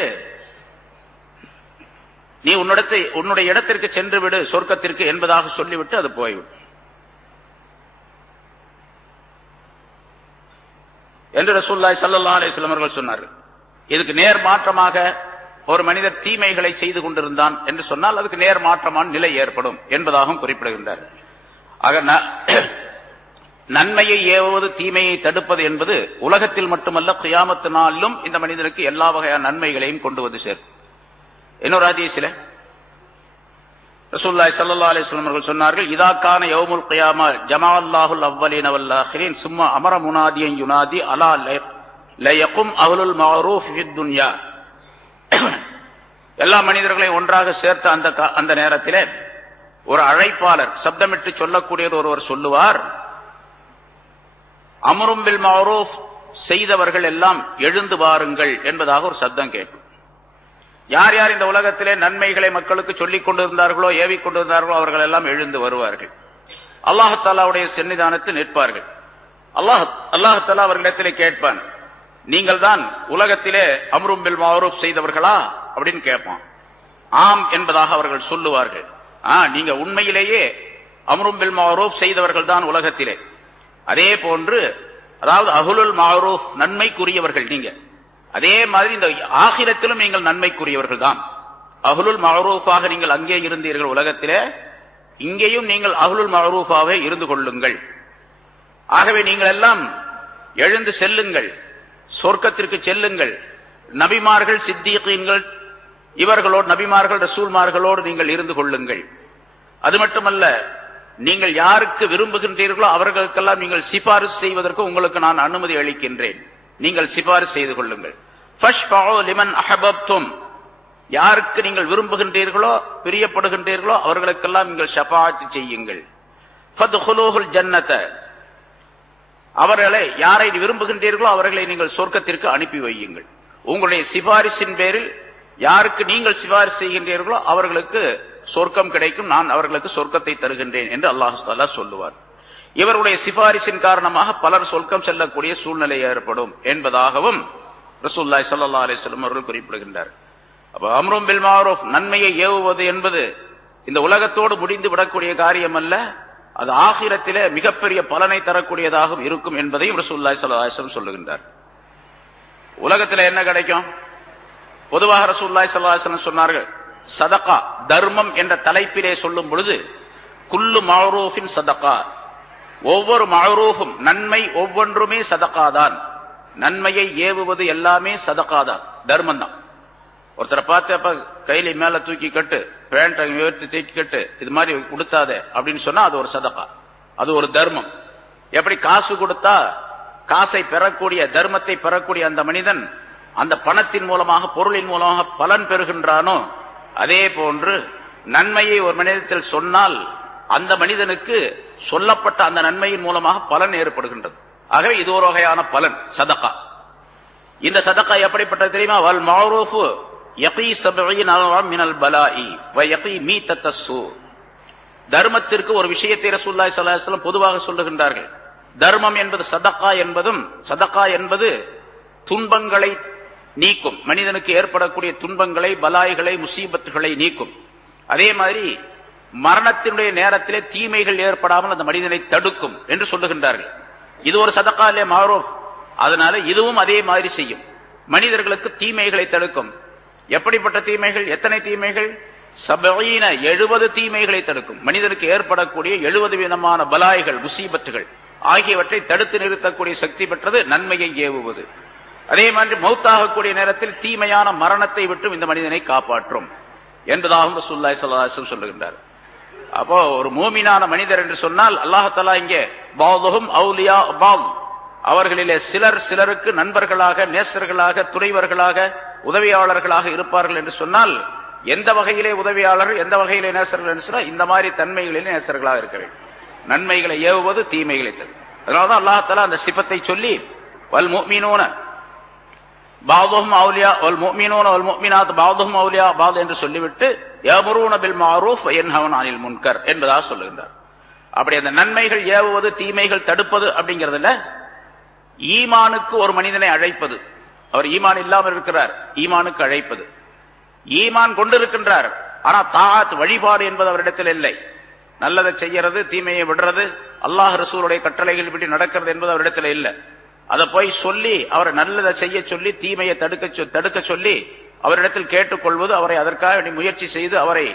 நீ உன்னுடைய இடத்திற்கு சென்று விடு சொர்க்கத்திற்கு என்பதாக சொல்லிவிட்டு அது போய்விடும் என்று ரசூலுல்லாஹி ஸல்லல்லாஹு அலைஹி வஸல்லம் அவர்கள் சொன்னார்கள். இதுக்கு நேர் மாற்றமாக ஒரு மனிதர் தீமைகளை செய்து கொண்டிருந்தான் என்று சொன்னால் அதுக்கு நேர் மாற்றமான நிலை ஏற்படும் என்பதாகவும் குறிப்பிடுகின்றார். ஆக நன்மையை ஏவுவது தீமையை தடுப்பது என்பது உலகத்தில் மட்டுமல்ல, கியாமத் நாளிலும் இந்த மனிதனுக்கு எல்லா வகையான நன்மைகளையும் கொண்டு வந்து சேர்க்கும். இன்னொரு ஹதீஸிலே ரசூலுல்லாஹி ஸல்லல்லாஹு அலைஹி வஸல்லம் அவர்கள் சொன்னார்கள், இதா கான யௌமுல் கியாமா ஜமஅல்லாஹுல் அவ்வலீன வல் ஆகிரீன் சும்ம அமர முனாதியன் யுனாதி அலா லயகும் அஹ்லுல் மஅரூஃப் ஃபித் துன்யா. எல்லா மனிதர்களையும் ஒன்றாக சேர்த்த அந்த நேரத்திலே ஒரு அழைப்பாளர் சப்தமிட்டு சொல்லக்கூடிய ஒருவர் சொல்லுவார், அம்ரும் பில் மஅரூஃப் செய்தவர்கள் எல்லாம் எழுந்து வாருங்கள் என்பதாக ஒரு சப்தம் கேட்கும். யார் யார் இந்த உலகத்திலே நன்மைகளை மக்களுக்கு சொல்லிக் கொண்டிருந்தார்களோ ஏவிக் கொண்டிருந்தார்களோ அவர்கள் எல்லாம் எழுந்து வருவார்கள். அல்லாஹ் தஆலாவுடைய சன்னிதானத்தில் நிற்பார்கள். அல்லாஹ் தஆலா அவர்களிடத்திலே கேட்பான், நீங்கள் தான் உலகத்திலே அம்ரும் பில் மஅரூஃப் செய்தவர்களா அப்படின்னு கேட்பான். ஆம் என்பதாக அவர்கள் சொல்லுவார்கள். நீங்க உண்மையிலேயே அம்ரும் பில் மஅரூஃப் செய்தவர்கள் தான் உலகத்திலே. அதே போன்று அதாவது அஹ்லுல் மஅரூஃப் நன்மைக்குரியவர்கள் நீங்க, அதே மாதிரி இந்த ஆகிரத்திலும் நீங்கள் நன்மைக்குரியவர்கள் தான். அஹ்லுல் மஅரூஃபாக நீங்கள் அங்கே இருந்தீர்கள் உலகத்திலே, இங்கேயும் நீங்கள் அஹ்லுல் மஅரூஃபாவே இருந்து கொள்ளுங்கள். ஆகவே நீங்கள் எல்லாம் எழுந்து செல்லுங்கள், சொர்க்கத்திற்கு செல்லுங்கள். நபிமார்கள் சித்தீகீன்கள் இவர்களோடு, நபிமார்கள் ரசூல்மார்களோடு நீங்கள் இருந்து கொள்ளுங்கள். அது மட்டுமல்ல, நீங்கள் யாருக்கு விரும்புகின்றீர்களோ அவர்களுக்கெல்லாம் நீங்கள் சிபாரிசு செய்வதற்கு உங்களுக்கு நான் அனுமதி அளிக்கின்றேன். நீங்கள் சிபாரிசு செய்து கொள்ளுங்கள். ஃபஷ்ஃபஉ லிமன் அஹபப்தும், யாருக்கு நீங்கள் விரும்புகின்றீர்களோ பிரியப்படுகின்றீர்களோ அவர்களுக்கெல்லாம் நீங்கள் ஷஃபாஅத் செய்யுங்கள். ஃபத்ஹுலூஹுல் ஜன்னத, அவர்களை யாரை விரும்புகின்றீர்களோ அவர்களை நீங்கள் சொர்க்கத்திற்கு அனுப்பி வையுங்கள். உங்களுடைய சிபாரிசின் பேரில் யாருக்கு நீங்கள் சிபாரிசு செய்கின்றீர்களோ அவர்களுக்கு சொர்க்கம் கிடைக்கும், நான் அவர்களுக்கு சொர்க்கத்தை தருகின்றேன் என்று அல்லாஹ் தஆலா சொல்லுவார். இவருடைய சிபாரிசின் காரணமாக பலர் சொர்க்கம் செல்லக்கூடிய சூழ்நிலை ஏற்படும் என்பதாகவும் ரசூலுல்லாஹி ஸல்லல்லாஹு அலைஹி வஸல்லம் அவர்கள் குறிப்பிடுகின்றார். அப்ப அம்ரும் பில் மஅரூஃப் நன்மையை ஏவுவது என்பது இந்த உலகத்தோடு முடிந்து விடக்கூடிய காரியம் அல்ல, அது ஆகிரத்திலே மிகப்பெரிய பலனை தரக்கூடியதாகவும் இருக்கும் என்பதையும் ரசூலுல்லாஹி ஸல்லல்லாஹு அலைஹி வஸல்லம் சொல்லுகின்றார். உலகத்தில் என்ன கிடைக்கும்? பொதுவாக ரசூலுல்லாஹி ஸல்லல்லாஹு அலைஹி வஸல்லம் சொன்னார்கள், சதகா தர்மம் என்ற தலைப்பிலே சொல்லும் பொழுது குல்லு மஅரூஃபின் சதகா, ஒவ்வொரு மஅரூஃபும் நன்மை ஒவ்வொன்றுமே சதகாதான். நன்மையை ஏவுவது எல்லாமே சதகாதான், தர்மம் தான். ஒருத்தரை பார்த்து அப்ப கையில மேல தூக்கி கட்டு, பேண்ட் உயர்த்தி தூக்கி கட்டு, இது மாதிரி கொடுத்தாத அப்படின்னு சொன்னா அது ஒரு சதகா, அது ஒரு தர்மம். எப்படி காசு கொடுத்தா காசை பெறக்கூடிய தர்மத்தை பெறக்கூடிய அந்த மனிதன் அந்த பணத்தின் மூலமாக பொருளின் மூலமாக பலன் பெறுகின்றானோ, அதே போன்று நன்மையை ஒரு மனிதத்தில் சொன்னால் அந்த மனிதனுக்கு சொல்லப்பட்ட அந்த நன்மையின் மூலமாக பலன் ஏற்படுகின்றது. ஆகவே இது ஒரு வகையான பலன் சதகா. இந்த சதகா எப்படிப்பட்டது தெரியுமா? வல் மஅரூஃபு யகீ 70 மினல் பலாஇ வ யகீ மீத்தத்தஸ்ஸு. தர்மத்திற்கு ஒரு விஷயத்தை ரசூலுல்லாஹி ஸல்லல்லாஹு அலைஹி வஸல்லம் பொதுவாக சொல்லுகின்றார்கள். தர்மம் என்பது சதகா என்பதும், சதகா என்பது துன்பங்களை நீக்கும், மனிதனுக்கு ஏற்படக்கூடிய துன்பங்களை, பலாய்களை, முசீபத்துகளை நீக்கும். அதே மாதிரி மரணத்தினுடைய நேரத்திலே தீமைகள் ஏற்படாமல் அந்த மனிதனை தடுக்கும் என்று சொல்லுகின்றார்கள். இது ஒரு சதகாலே மாரூஃப். அதனால இதுவும் அதே மாதிரி செய்யும். மனிதர்களுக்கு தீமைகளை தடுக்கும். எப்படிப்பட்ட தீமைகள்? எத்தனை தீமைகள்? 70 தீமைகளை தடுக்கும். மனிதனுக்கு ஏற்படக்கூடிய 70 விதமான பலாய்கள், முசீபத்துகள் ஆகியவற்றை தடுத்து நிறுத்தக்கூடிய சக்தி பெற்றது நன்மையை ஏவுவது. அதே மாதிரி மௌத்தாகக்கூடிய நேரத்தில் தீமையான மரணத்தை விட்டு இந்த மனிதனை காப்பாற்றும் என்பதாகவும் ரசூலுல்லாஹி ஸல்லல்லாஹு அலைஹி வஸல்லம் சொல்லுகின்றார். அப்போ ஒரு மூமினான மனிதர் என்று சொன்னால் அல்லாஹ் தஆலா இங்கே பஅதுஹும் அவுலியா பஅத், அவர்களிலே சிலர் சிலருக்கு நண்பர்களாக, நேசர்களாக, துணைவர்களாக, உதவியாளர்களாக இருப்பார்கள் என்று சொன்னால் எந்த வகையிலே உதவியாளர், எந்த வகையிலே நேசர்கள் என்று சொன்னால் இந்த மாதிரி தன்மைகளிலே நேசர்களாக இருக்க வேண்டும். நன்மைகளை ஏவுவது, தீமைகளை தரும். அதனால்தான் அல்லாஹ் தஆலா அந்த சிபத்தை சொல்லி வல் முஃமினூன பஅதுஹும் அவுலியா வல் முஃமினூன வல் முஃமினாத் பஅதுஹும் அவுலியா பஅத் என்று சொல்லிவிட்டு யஅமுரூன பில் மஅரூஃப் வ யன்ஹவுன அனில் முன்கர் என்பதாக சொல்லுகின்றார். அப்படி அந்த நன்மைகள் ஏவுவது, தீமைகள் தடுப்பது அப்படிங்கிறதுல ஈமானுக்கு ஒரு மனிதனை அழைப்பது. அவர் ஈமான் இல்லாமல் இருக்கிறார், ஈமானுக்கு அழைப்பது. ஈமான் கொண்டிருக்கின்றார், ஆனா தாஅத் வழிபாடு என்பது அவரிடத்தில் இல்லை. நல்லதை செய்யறது, தீமையை விடுறது, அல்லாஹ் ரசூலுடைய கட்டளைகள் படி நடக்கிறது என்பது அவரிடத்தில் இல்லை. அதை போய் சொல்லி அவரை நல்லதை செய்ய சொல்லி தீமையை தடுக்க சொல்லி அவரிடத்தில் கேட்டுக்கொள்வது, அவரை அதற்காக முயற்சி செய்து அவரை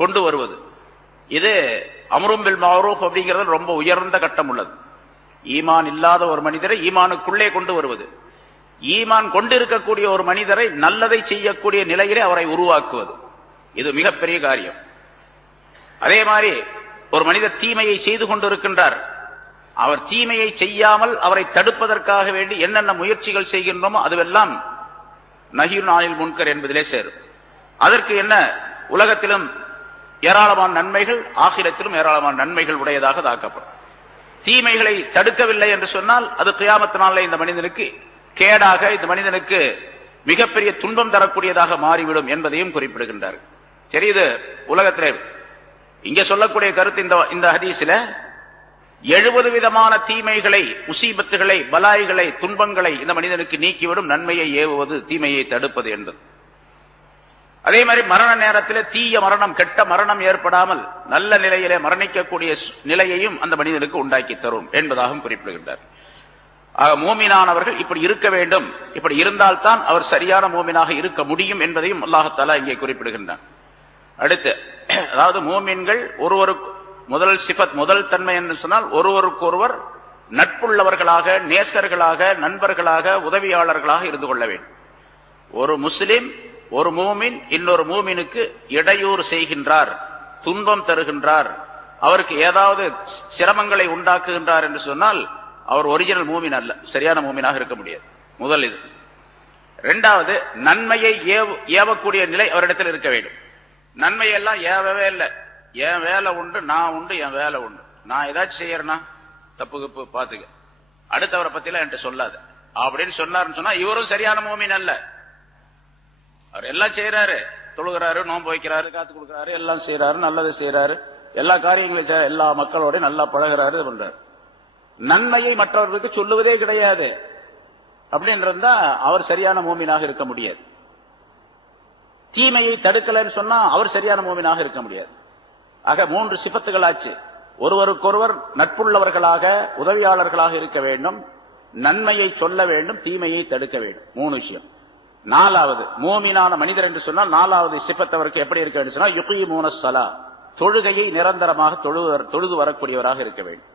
கொண்டு வருவது, இது அம்ரும் பில் மஅரூஃப் அப்படிங்கிறது ரொம்ப உயர்ந்த கட்டம் உள்ளது. ஈமான் இல்லாத ஒரு மனிதரை ஈமானுக்குள்ளே கொண்டு வருவது, ஈமான் கொண்டிருக்கக்கூடிய ஒரு மனிதரை நல்லதை செய்யக்கூடிய நிலையிலே அவரை உருவாக்குவது, இது மிகப்பெரிய காரியம். அதே மாதிரி ஒரு மனிதர் தீமையை செய்து கொண்டிருக்கின்றார், அவர் தீமையை செய்யாமல் அவரை தடுப்பதற்காக வேண்டி என்னென்ன முயற்சிகள் செய்கின்றோமோ அதுவெல்லாம் நஹீன் அனில் முன்கர் என்பதிலே சேரும். அதற்கு என்ன, உலகத்திலும் ஏராளமான நன்மைகள், ஆகிரத்திலும் ஏராளமான நன்மைகள் உடையதாக தாக்கப்படும். தீமைகளை தடுக்கவில்லை என்று சொன்னால் அது கியாமத் நாளிலே இந்த மனிதனுக்கு கேடாக, இந்த மனிதனுக்கு மிகப்பெரிய துன்பம் தரக்கூடியதாக மாறிவிடும் என்பதையும் குறிப்பிடுகின்றார். சரி, இது உலகத்திலே இங்கே சொல்லக்கூடிய கருத்து இந்த ஹதீஸில 70 விதமான தீமைகளை, முசீபத்துகளை, பலாய்களை, துன்பங்களை இந்த மனிதனுக்கு நீக்கிவிடும் நன்மையை ஏவுவது, தீமையை தடுப்பது என்பது. அதே மாதிரி மரண நேரத்தில் தீய மரணம், கெட்ட மரணம் ஏற்படாமல் நல்ல நிலையிலே மரணிக்கக்கூடிய நிலையையும் அந்த மனிதனுக்கு உண்டாக்கி தரும் என்பதாகவும் குறிப்பிடுகின்றார். ஆக மூமினானவர்கள் இப்படி இருக்க வேண்டும், இப்படி இருந்தால்தான் அவர் சரியான மூமினாக இருக்க முடியும் என்பதையும் அல்லாஹ் தஆலா இங்கே குறிப்பிடுகின்றான். அடுத்து, அதாவது மூமின்கள் ஒருவருக்கு முதல் சிபத், முதல் தன்மை என்று சொன்னால் ஒருவருக்கொருவர் நட்புள்ளவர்களாக, நேசர்களாக, நண்பர்களாக, உதவியாளர்களாக இருந்து கொள்ள வேண்டும். ஒரு முஸ்லிம், ஒரு மூமின் இன்னொரு மூமினுக்கு இடையூறு செய்கின்றார், துன்பம் தருகின்றார், அவருக்கு ஏதாவது சிரமங்களை உண்டாக்குகின்றார் என்று சொன்னால் அவர் ஒரிஜினல் மூமின் அல்ல, சரியான மூமினாக இருக்க முடியாது. முதல் இது. இரண்டாவது, நன்மையை ஏவக்கூடிய நிலை அவரிடத்தில் இருக்க வேண்டும். நன்மையெல்லாம் ஏவவே இல்லை, என் வேலை உண்டு, நான் உண்டு, என் வேலை உண்டு, நான் ஏதாச்சும் செய்யறேன்னா தப்பு பாத்துக்க, அடுத்தவரை பத்திலாம் என்கிட்ட சொல்லாத அப்படின்னு சொன்னாருன்னு சொன்னா இவரும் சரியான மூமின் அல்ல. அவர் எல்லாம் செய்யறாரு, தொழுகிறாரு, நோன்பு வைக்கிறாரு, காத்து கொடுக்கிறாரு, எல்லாம் செய்யறாரு, நல்லது செய்யறாரு, எல்லா காரியங்களையும் எல்லா மக்களோட நல்லா பழகிறாரு, பண்றாரு. நன்மையை மற்றவர்களுக்கு சொல்லுவதே கிடையாது அப்படின்றதா அவர் சரியான மூமினாக இருக்க முடியாது. தீமையை தடுக்கலன்னு சொன்னா அவர் சரியான மூமினாக இருக்க முடியாது. ஆக 3 சிபத்துகள் ஆச்சு. ஒருவருக்கொருவர் நட்புள்ளவர்களாக, உதவியாளர்களாக இருக்க வேண்டும், நன்மையை சொல்ல வேண்டும், தீமையை தடுக்க வேண்டும். 3 விஷயம். 4வது, மூமினான மனிதர் என்று சொன்னால் 4வது சிபத்தவருக்கு எப்படி இருக்க வேண்டும் சொன்னால் யுகீமூன ஸலா, தொழுகையை நிரந்தரமாக தொழுது வரக்கூடியவராக இருக்க வேண்டும்.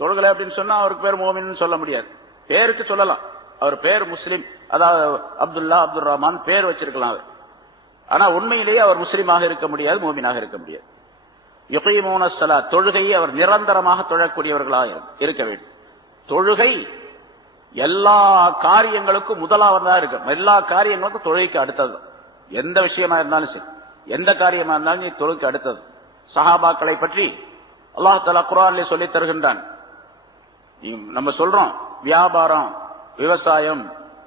தொழுகலை அப்படின்னு சொன்னா அவருக்கு பேர் மூமின் சொல்ல முடியாது. பேருக்கு சொல்லலாம், அவர் பேர் முஸ்லிம், அதாவது அப்துல்லா, அப்துல் ரஹ்மான் பேர் வச்சிருக்கலாம் அவர், ஆனா உண்மையிலேயே அவர் முஸ்லிமாக இருக்க முடியாது, மூமினாக இருக்க முடியாது. யுகீமூன ஸலா, தொழுகையை அவர் நிரந்தரமாக தொழக்கூடியவர்களாக இருக்க வேண்டும். தொழுகை எல்லா காரியங்களுக்கும் முதலாவதாக இருக்கும், எல்லா காரியங்களுக்கும் தொழுகைக்கு அடுத்தது. எந்த விஷயமா இருந்தாலும் சரி, எந்த காரியமா இருந்தாலும் தொழுகைக்கு அடுத்தது. சஹாபாக்களை பற்றி அல்லாஹ் தஆலா குர்ஆனிலே சொல்லித் தருகின்றான். நம்ம சொல்றோம் வியாபாரம், விவசாயம்,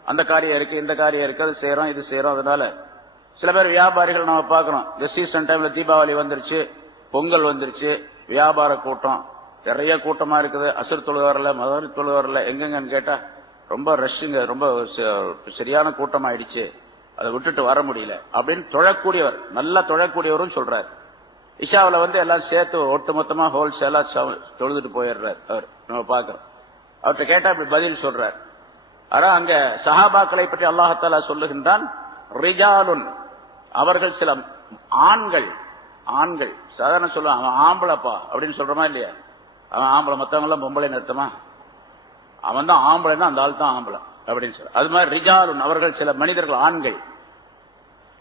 அந்த காரியம் இருக்கு, இந்த காரியம் இருக்கு, அது செய்யறோம், இது செய்யறோம். அதனால சில பேர் வியாபாரிகள் நம்ம பார்க்கணும், இந்த சீசன் டைம்ல தீபாவளி வந்துருச்சு, பொங்கல் வந்துருச்சு, வியாபார கூட்டம் நிறைய கூட்டமா இருக்குது. அசர் தொழுக வரல, மகரிப் தொழுக வரல, எங்கெங்கன்னு கேட்டா ரொம்ப ரஷ்ஷுங்க, ரொம்ப சரியான கூட்டம் ஆயிடுச்சு, அதை விட்டுட்டு வர முடியல அப்படின்னு தொழக்கூடியவர், நல்லா தொழக்கூடியவரும் சொல்றாரு. இஷாவில் வந்து எல்லாம் சேர்த்து ஒட்டு மொத்தமா ஹோல்சேலா தொழுதுட்டு போயிடுறார் அவர். நம்ம பார்க்கிறோம். அவர்கிட்ட கேட்டா அப்படி பதில் சொல்றார். ஆனா அங்க சஹாபாக்களை பற்றி அல்லாஹ் சொல்லுகின்றான், ரிஜாலுன், அவர்கள் சில ஆண்கள். ஆண்கள் சாதாரண சொல்லுவான், அவன் ஆம்பளப்பா அப்படின்னு சொல்றமா இல்லையா? அவன் ஆம்பளை, மத்தவங்க எல்லாம் பொம்பளை நிறுத்தமா? அவன் தான் ஆம்பளைன்னா அந்த ஆள் தான் ஆம்பளை அப்படின்னு சொல்ற. அது மாதிரி ரிஜாலுன், அவர்கள் சில மனிதர்கள், ஆண்கள்.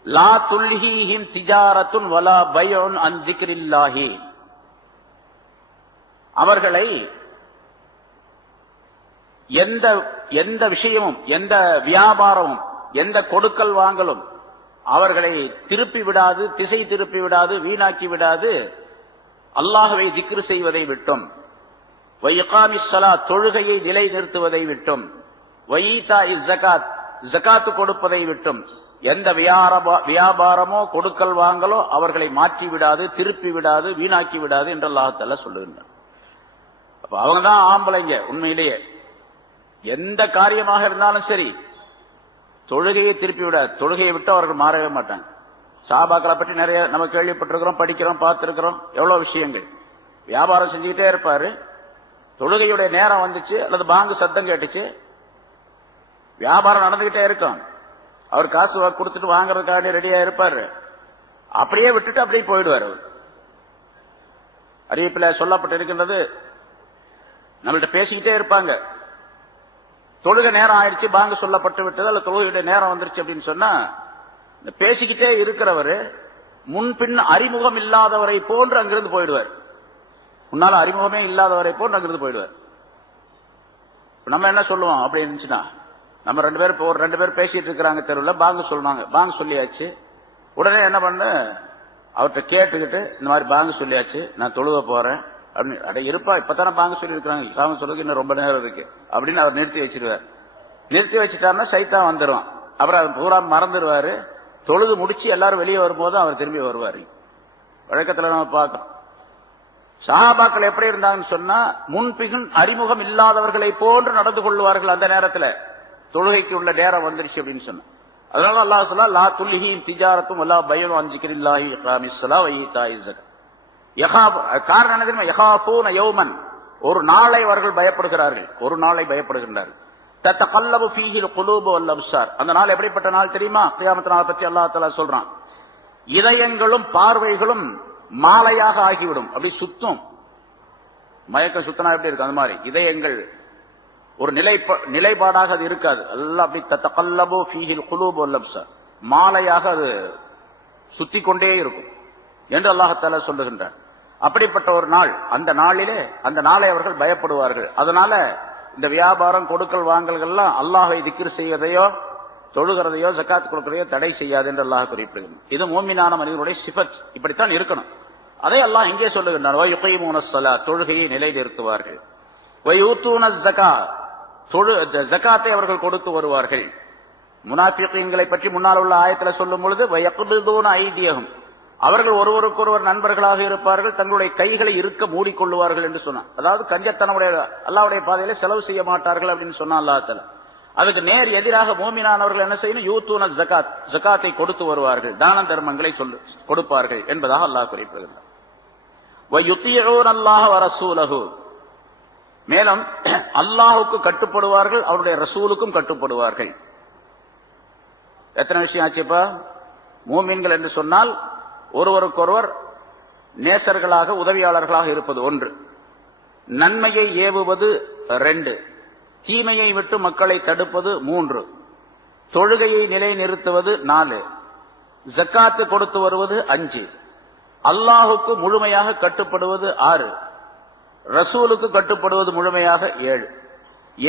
லா துல்ஹீஹிம் திஜாரத்துன் வலா பைஉன் அன் திக்ரில்லாஹி, அவர்களை எந்த விஷயமும், எந்த வியாபாரமும், எந்த கொடுக்கல் வாங்கலும் அவர்களை திருப்பி விடாது, திசை திருப்பி விடாது, வீணாக்கி விடாது. அல்லாஹ்வை திக்ர் செய்வதை விட்டும், வயிகாமிஸ் ஸலாத், தொழுகையை நிலை நிறுத்துவதை விட்டும், வஈதாஇஸ் ஸகாத், ஸகாத் கொடுப்பதை விட்டும், எந்த வியாபாரமோ கொடுக்கல் வாங்கலோ அவர்களை மாற்றி விடாது, திருப்பி விடாது, வீணாக்கி விடாது என்று அல்லாஹ் தஆலா சொல்லுகின்றார். அப்ப அவங்க தான் ஆம்பளைங்க. உண்மையிலேயே எந்த காரியமாக இருந்தாலும் சரி, தொழுகையை திருப்பி விடாது. தொழுகையை விட்டு அவர்கள் மாறவே மாட்டாங்க. சஹாபாக்களை பற்றி நிறைய நம்ம கேள்விப்பட்டிருக்கிறோம், படிக்கிறோம், பார்த்திருக்கிறோம். எவ்வளவு விஷயங்கள். வியாபாரம் செஞ்சுக்கிட்டே இருப்பாரு, தொழுகையுடைய நேரம் வந்துச்சு அல்லது பாங்கு சத்தம் கேட்டுச்சு, வியாபாரம் நடந்துகிட்டே இருக்கும், அவர் காசு கொடுத்துட்டு வாங்குறதுக்காக ரெடியா இருப்பாரு, அப்படியே விட்டுட்டு அப்படியே போயிடுவார். அவர் அறிவிப்பில் சொல்லப்பட்டு இருக்கின்றது, நம்மள்ட்ட பேசிக்கிட்டே இருப்பாங்க. தொழுகை நேரம் ஆயிடுச்சு, பாங்கு சொல்லப்பட்டு விட்டது, அல்ல தொழுகையுடைய நேரம் வந்துருச்சு அப்படின்னு சொன்னா, இந்த பேசிக்கிட்டே இருக்கிறவர் முன்பின் அறிமுகம் இல்லாதவரை போன்று அங்கிருந்து போயிடுவார். முன்னால அறிமுகமே இல்லாதவரை போன்று அங்கிருந்து போயிடுவார். நம்ம என்ன சொல்லுவோம் அப்படி இருந்துச்சுன்னா, நம்ம ரெண்டு பேர் பேசிட்டு இருக்கிறாங்க தெருவில், பாங்கு சொல்லுவாங்க, பாங்கு சொல்லியாச்சு. உடனே என்ன பண்ண, அவர்கிட்ட கேட்டுக்கிட்டு, இந்த மாதிரி பாங்கு சொல்லியாச்சு, நான் தொழுக போறேன் அப்படின்னு. அட இருப்பா, இப்பதானே பாங்கு சொல்லி இருக்கிறாங்க, சாமி சொல்றதுக்கு இன்னும் ரொம்ப நேரம் இருக்கு அப்படின்னு அவர் நிறுத்தி வச்சிருவார். நிறுத்தி வச்சுட்டாருன்னா சைத்தான் வந்துடுவான். அப்புறம் அவர் பூரா மறந்துடுவாரு. தொழுது முடிச்சு எல்லாரும் வெளியே வரும்போது அவர் திரும்பி வருவார். வழக்கத்துல நம்ம பார்க்கணும். சஹாபாக்கள் எப்படி இருந்தாங்கன்னு சொன்னா, முன்பின் அறிமுகம் இல்லாதவர்களை போன்று நடந்து கொள்வார்கள். அந்த நேரத்துல தொழுகைக்கு உள்ள நேரம் வந்துருச்சு அப்படின்னு சொன்னா, அதனால அல்லாஹ் சொல்ல, லா துல்ஹீஹிம் திஜாரத்தும் வலா பைஉன் அன் திக்ரில்லாஹி இகாமிஸ் ஸலாத் வ ஈதாஇஸ் ஸகாத். காரணம் என்ன தெரியுமா? யகாஃபூன யௌமன், ஒரு நாளை அவர்கள் பயப்படுகிறார்கள், ஒரு நாளை பயப்படுகின்றார்கள். தத்தகல்லபு ஃபீஹில் குலூபு வல் அப்சார், அந்த நாள் எப்படிப்பட்ட நாள் தெரியுமா? கியாமத் நாள் பற்றி அல்லாஹ் தஆலா சொல்றான், இதயங்களும் பார்வைகளும் மாலையாக ஆகிவிடும். அப்படி சுத்தும், மயக்கம் சுத்தனா எப்படி இருக்கு அந்த மாதிரி இதயங்கள் ஒரு நிலைப்பாடாக அது இருக்காது. எல்லாம் அப்படி தத்தகல்லபு ஃபீஹில் குலூபு வல் அப்சார், மாலையாக அது சுத்தி கொண்டே இருக்கும் என்று அல்லாஹ் தஆலா சொல்லுகின்றார். அப்படிப்பட்ட ஒரு நாள், அந்த நாளை அவர்கள் பயப்படுவார்கள். அதனால இந்த வியாபாரம் கொடுக்கல் வாங்கல்கள்லாம் அல்லாஹ்வை திக்ர் செய்வதையோ தொழுகிறதையோ ஜகாத் கொடுக்கிறதையோ தடை செய்யாது என்று அல்லாஹ் குறிப்பிடுகிறார். இது மூமினான மனிதனுடைய சிஃபத், இப்படித்தான் இருக்கணும். அதை அல்லாஹ் இங்கே சொல்லுகின்றான், வ யுகீமூனஸ் ஸலாத், தொழுகையை நிலைநிறுத்துவார்கள். வ யூதூனஸ் ஸகாத், ஜகாத்தை அவர்கள் கொடுத்து வருவார்கள். முனாஃபிகீன்களை பற்றி முன்னால் உள்ள ஆயத்துல சொல்லும் பொழுது, வ யக்பிதுன ஐதியஹும், அவர்கள் ஒருவருக்கொருவர் நண்பர்களாக இருப்பார்கள், தங்களுடைய கைகளை இருக்க மூடிக்கொள்ளுவார்கள் என்று சொன்னான். அதாவது கஞ்சத்தனமுடைய அல்லாஹ்வுடைய பாதையில செலவு செய்ய மாட்டார்கள் அப்படின்னு சொன்னான் அல்லாஹ் தஆலா. அதுக்கு நேர் எதிராக மூமினானவர்கள் என்ன செய்யணும்? யூதூன ஸகாத், ஜகாத்தை கொடுத்து வருவார்கள், தான தர்மங்களை கொடுப்பார்கள் என்பதாக அல்லாஹ் குறிப்பிடுகிறார். வ யுதீஊன அல்லாஹ வ ரசூலஹு, மேலும் அல்லாஹ்வுக்கு கட்டுப்படுவார்கள், அவருடைய ரசூலுக்கும் கட்டுப்படுவார்கள். எத்தனை விஷயம் ஆச்சுப்பா? மூமின்கள் என்று சொன்னால் ஒருவருக்கொருவர் நேசர்களாக உதவியாளர்களாக இருப்பது 1, நன்மையை ஏவுவது 2, தீமையை விட்டு மக்களை தடுப்பது 3, தொழுகையை நிலைநிறுத்துவது 4, ஜக்காத்து கொடுத்து வருவது 5, அல்லாஹுக்கு முழுமையாக கட்டுப்படுவது 6, ரசூலுக்கு கட்டுப்படுவது முழுமையாக 7.